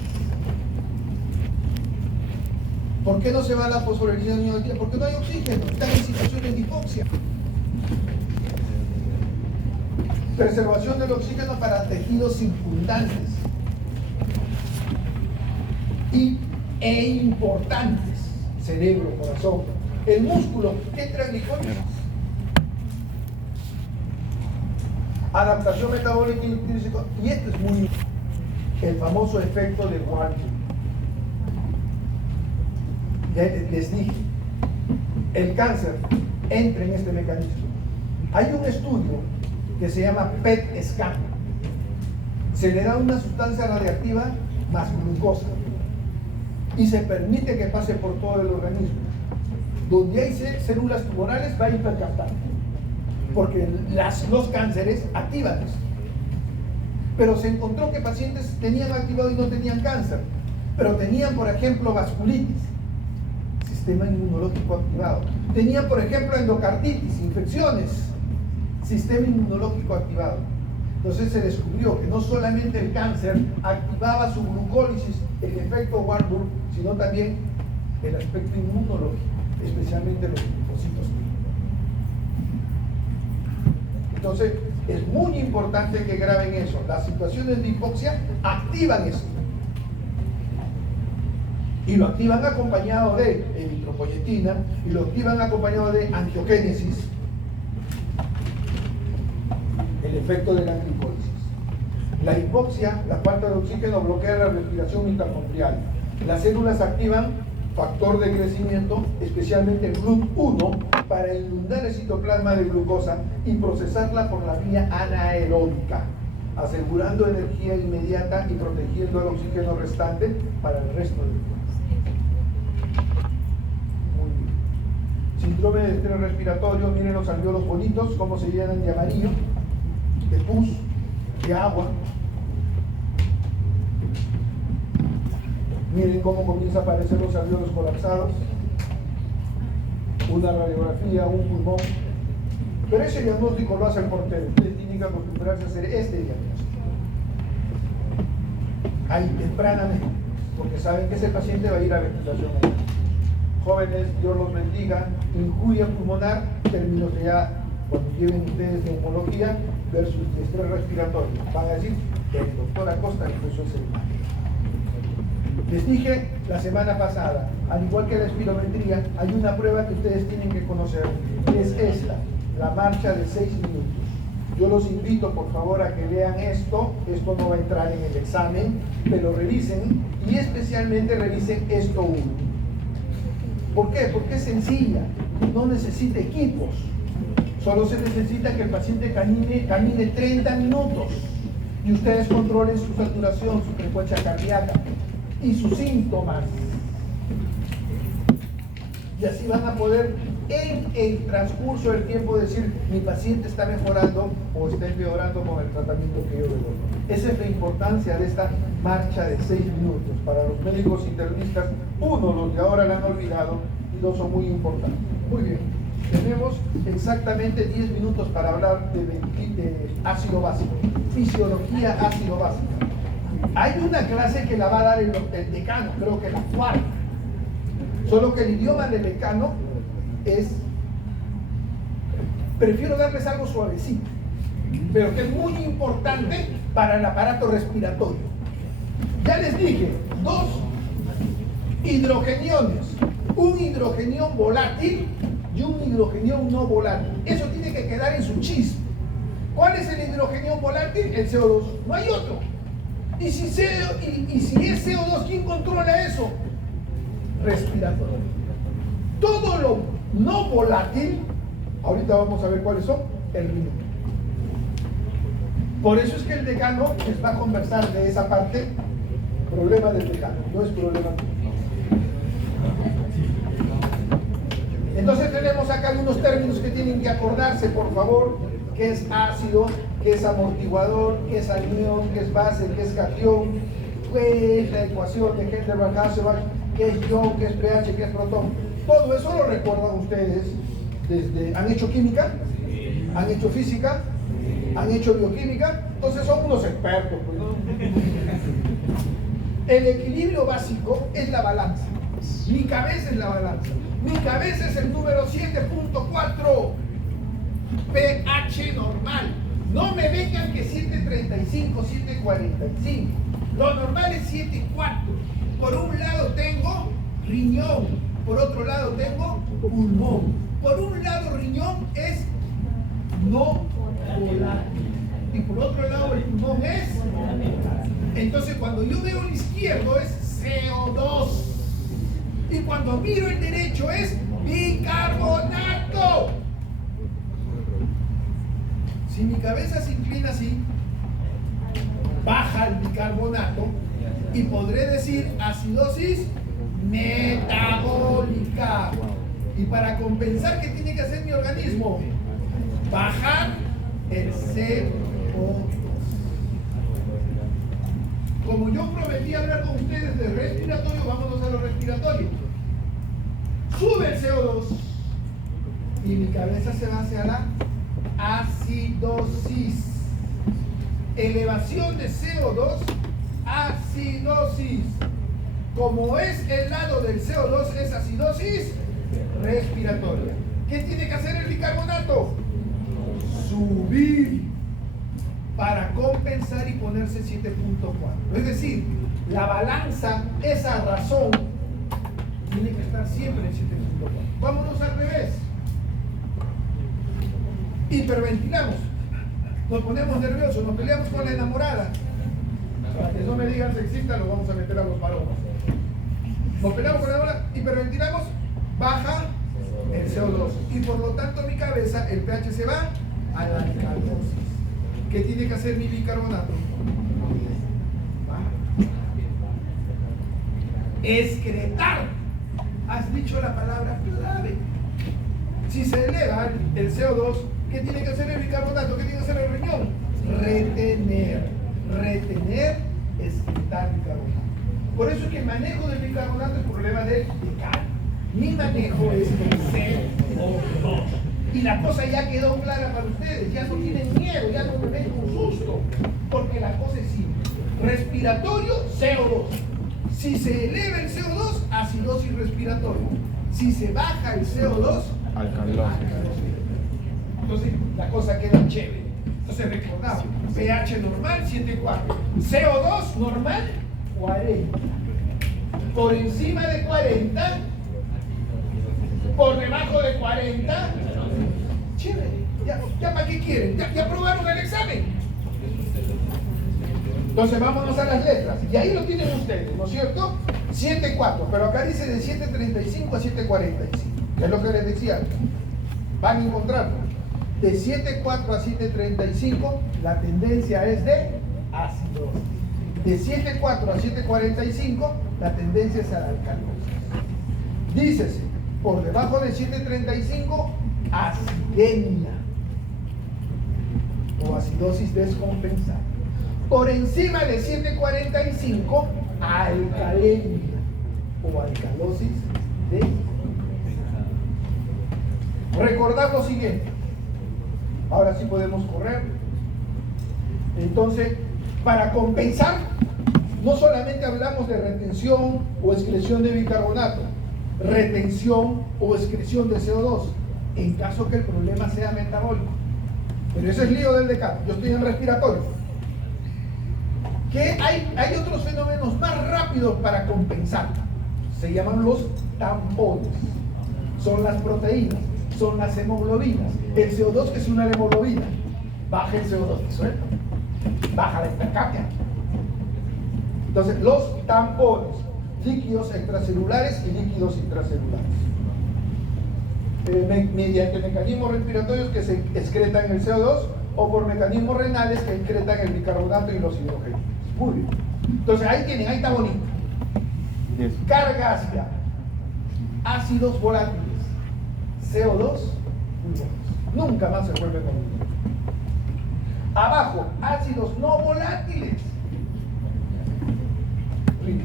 ¿Por qué no se va a la fosforilización? Porque no hay oxígeno, están en situaciones de hipoxia. Preservación del oxígeno para tejidos circundantes e importantes, cerebro, corazón, el músculo, entra glicólisis. Adaptación metabólica intrínseca, y esto es muy el famoso efecto de Warburg. Ya les dije, el cáncer entra en este mecanismo. Hay un estudio que se llama PET scan. Se le da una sustancia radiactiva más glucosa y se permite que pase por todo el organismo. Donde hay células tumorales va a hipercaptar, porque los cánceres activan esto. Pero se encontró que pacientes tenían activado y no tenían cáncer, pero tenían, por ejemplo, vasculitis, sistema inmunológico activado. Tenían, por ejemplo, endocarditis, infecciones, sistema inmunológico activado. Entonces se descubrió que no solamente el cáncer activaba su glucólisis, el efecto Warburg, sino también el aspecto inmunológico, especialmente los linfocitos T. Entonces, es muy importante que graben eso. Las situaciones de hipoxia activan esto. Y lo activan acompañado de eritropoyetina y lo activan acompañado de angiogénesis, el efecto de la glicólisis. La hipoxia, la falta de oxígeno, bloquea la respiración mitocondrial. Las células activan factor de crecimiento, especialmente el GLUT1, para inundar el citoplasma de glucosa y procesarla por la vía anaeróbica, asegurando energía inmediata y protegiendo el oxígeno restante para el resto del cuerpo. Muy bien. Síndrome de estrés respiratorio, miren los alvéolos bonitos, cómo se llenan de amarillo, de pus, de agua. Miren cómo comienza a aparecer los alvéolos colapsados, una radiografía, un pulmón. Pero ese diagnóstico lo hace el portero. Ustedes tienen que acostumbrarse a hacer este diagnóstico ahí tempranamente, porque saben que ese paciente va a ir a ventilación. Jóvenes, Dios los bendiga. Injuria pulmonar, términos que ya cuando lleven ustedes neumología versus estrés respiratorio, van a decir: el doctor Acosta incluso es el mal. Les dije la semana pasada, al igual que la espirometría, hay una prueba que ustedes tienen que conocer, y es esta, la marcha de 6 minutos. Yo los invito por favor a que vean esto no va a entrar en el examen, pero revisen, y especialmente revisen esto uno. ¿Por qué? Porque es sencilla, no necesita equipos, solo se necesita que el paciente camine 30 minutos y ustedes controlen su saturación, su frecuencia cardíaca y sus síntomas. Y así van a poder en el transcurso del tiempo decir: mi paciente está mejorando o está empeorando con el tratamiento que yo le doy. Esa es la importancia de esta marcha de 6 minutos. Para los médicos internistas, uno, los de ahora la han olvidado, y dos, son muy importantes. Muy bien, tenemos exactamente 10 minutos para hablar de ácido básico, fisiología ácido básica. Hay una clase que la va a dar el decano, creo que la cuarta. Solo que el idioma del decano es, prefiero darles algo suavecito, pero que es muy importante para el aparato respiratorio. Ya les dije, 2 hidrogeniones, un hidrogenión volátil y un hidrogenión no volátil. Eso tiene que quedar en su chiste. ¿Cuál es el hidrogenión volátil? El CO2, no hay otro. Y si es CO2, ¿quién controla eso? Respiratorio. Todo lo no volátil, ahorita vamos a ver cuáles son, el riñón. Por eso es que el decano les va a conversar de esa parte. Problema del decano, no es problema mío. Entonces tenemos acá algunos términos que tienen que acordarse, por favor: qué es ácido, qué es amortiguador, qué es anión, qué es base, qué es cation, qué es la ecuación de Heidelberg-Hasselbalch, qué es ion, qué es pH, qué es protón. Todo eso lo recuerdan ustedes desde... ¿Han hecho química? ¿Han hecho física? ¿Han hecho bioquímica? Entonces son unos expertos, pues, ¿no? El equilibrio básico es la balanza. Mi cabeza es la balanza. Mi cabeza es el número 7.4. pH normal. No me vengan que 7.35, 7.45. Lo normal es 7.4. Por un lado tengo riñón, por otro lado tengo pulmón. Por un lado riñón es no volátil y por otro lado el pulmón es. Entonces cuando yo veo el izquierdo es CO2 y cuando miro el derecho es bicarbonato. Si mi cabeza se inclina así, baja el bicarbonato y podré decir acidosis metabólica. Y para compensar, ¿qué tiene que hacer mi organismo? Bajar el CO2. Como yo prometí hablar con ustedes de respiratorio, vámonos a lo respiratorio. Sube el CO2 y mi cabeza se va hacia la acidosis. elevación de CO2, acidosis. Como es el lado del CO2, es acidosis respiratoria. ¿Qué tiene que hacer el bicarbonato? Subir para compensar y ponerse 7.4. Es decir, la balanza, esa razón, tiene que estar siempre en 7.4. Vámonos al revés. Hiperventilamos. Nos ponemos nerviosos, nos peleamos con la enamorada. Para que no me digan sexista, los vamos a meter a los varones. Nos peleamos con la enamorada, hiperventilamos, baja el CO2. Y por lo tanto mi cabeza, el pH se va a la alcalosis. ¿Qué tiene que hacer mi bicarbonato? Excretar. Has dicho la palabra clave. Si se eleva el CO2, ¿qué tiene que hacer el bicarbonato? ¿Qué tiene que hacer el riñón? Retener. Retener, excretar bicarbonato. Por eso es que el manejo del bicarbonato es problema del decano. Mi manejo es el CO2. Y la cosa ya quedó clara para ustedes. Ya no tienen miedo, ya no me ven un susto. Porque la cosa es simple. Respiratorio, CO2. Si se eleva el CO2, acidosis respiratoria. Si se baja el CO2, alcalosis. Entonces la cosa queda chévere. Entonces recordamos, pH normal 7.4, CO2 normal 40. Por encima de 40, por debajo de 40, chévere. ¿Ya para qué quieren? ¿Ya aprobaron el examen? Entonces vámonos a las letras. Y ahí lo tienen ustedes, ¿no es cierto? 7.4, pero acá dice de 7.35 a 7.45. Que es lo que les decía. Van a encontrarlo. De 7.4 a 7.35, la tendencia es de acidosis. De 7.4 a 7.45, la tendencia es a la alcalosis. Dícese, por debajo de 7.35, acidemia o acidosis descompensada. Por encima de 7.45, alcalemia o alcalosis descompensada. Recordad lo siguiente. Ahora sí podemos correr. Entonces, para compensar, no solamente hablamos de retención o excreción de bicarbonato, retención o excreción de CO2, en caso que el problema sea metabólico. Pero ese es el lío del decano. Yo estoy en respiratorio. Que hay otros fenómenos más rápidos para compensar. Se llaman los tampones. Son las proteínas, son las hemoglobinas. El CO2 que es una hemoglobina. Baja el CO2 disuelto. Baja la hipercapnia. Entonces, los tampones, líquidos extracelulares y líquidos intracelulares. Mediante mecanismos respiratorios que se excretan el CO2 o por mecanismos renales que excretan el bicarbonato y los hidrogenados. Muy bien. Entonces, ahí tienen, ahí está bonito. Carga ácida, ácidos volátiles, CO2, muy buenos. Nunca más se vuelven a unir. Abajo, ácidos no volátiles. Rico.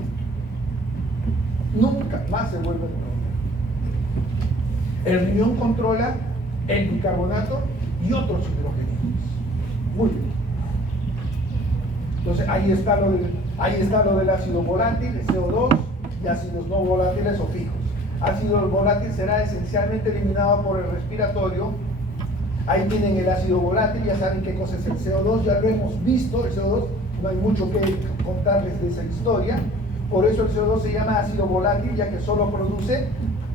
Nunca más se vuelven a unir. El riñón controla el bicarbonato y otros hidrogenados. Muy bien. Entonces ahí está lo del ácido volátil, el CO2, y ácidos no volátiles o fijos. Ácido volátil será esencialmente eliminado por el respiratorio. Ahí tienen el ácido volátil, ya saben qué cosa es el CO2, ya lo hemos visto, el CO2, no hay mucho que contarles de esa historia. Por eso el CO2 se llama ácido volátil, ya que solo produce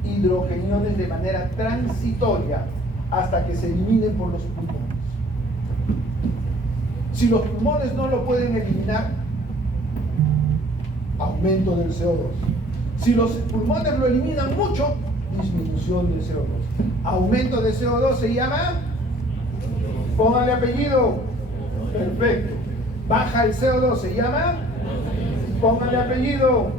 hidrogeniones de manera transitoria hasta que se eliminen por los pulmones. Si los pulmones no lo pueden eliminar, aumento del CO2. Si los pulmones lo eliminan mucho, disminución del CO2. Aumento de CO2 se llama, póngale apellido, perfecto. Baja el CO2 se llama, póngale apellido,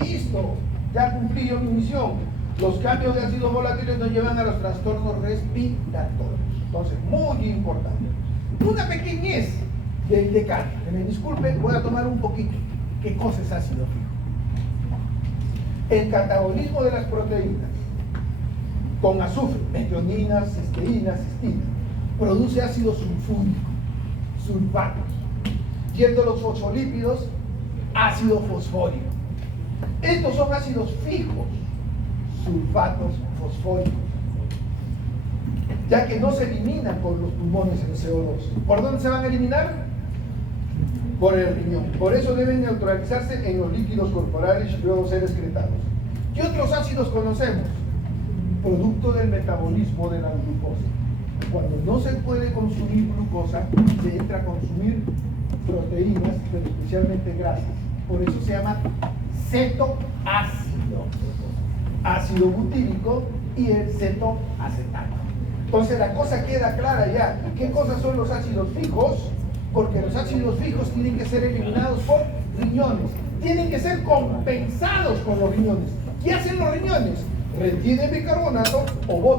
listo, ya cumplí yo mi misión. Los cambios de ácidos volátiles nos llevan a los trastornos respiratorios. Entonces, muy importante. Una pequeñez del decano, que me disculpen, voy a tomar un poquito. ¿Qué cosa es ácido fijo? El catabolismo de las proteínas con azufre, metionina, cisteína, cistina, produce ácido sulfúrico. sulfatos. Yendo los fosfolípidos, ácido fosfórico. Estos son ácidos fijos, sulfatos fosfóricos, ya que no se eliminan por los pulmones el CO2. ¿Por dónde se van a eliminar? Por el riñón. Por eso deben neutralizarse en los líquidos corporales y luego ser excretados. ¿Qué otros ácidos conocemos? Producto del metabolismo de la glucosa. Cuando no se puede consumir glucosa, se entra a consumir proteínas, pero especialmente grasas. Por eso se llama cetoácido, ácido butírico y el cetoacetato. Entonces la cosa queda clara ya. ¿Qué cosas son los ácidos fijos? Porque los ácidos fijos tienen que ser eliminados por riñones. Tienen que ser compensados con los riñones. ¿Qué hacen los riñones? Retienen bicarbonato o botan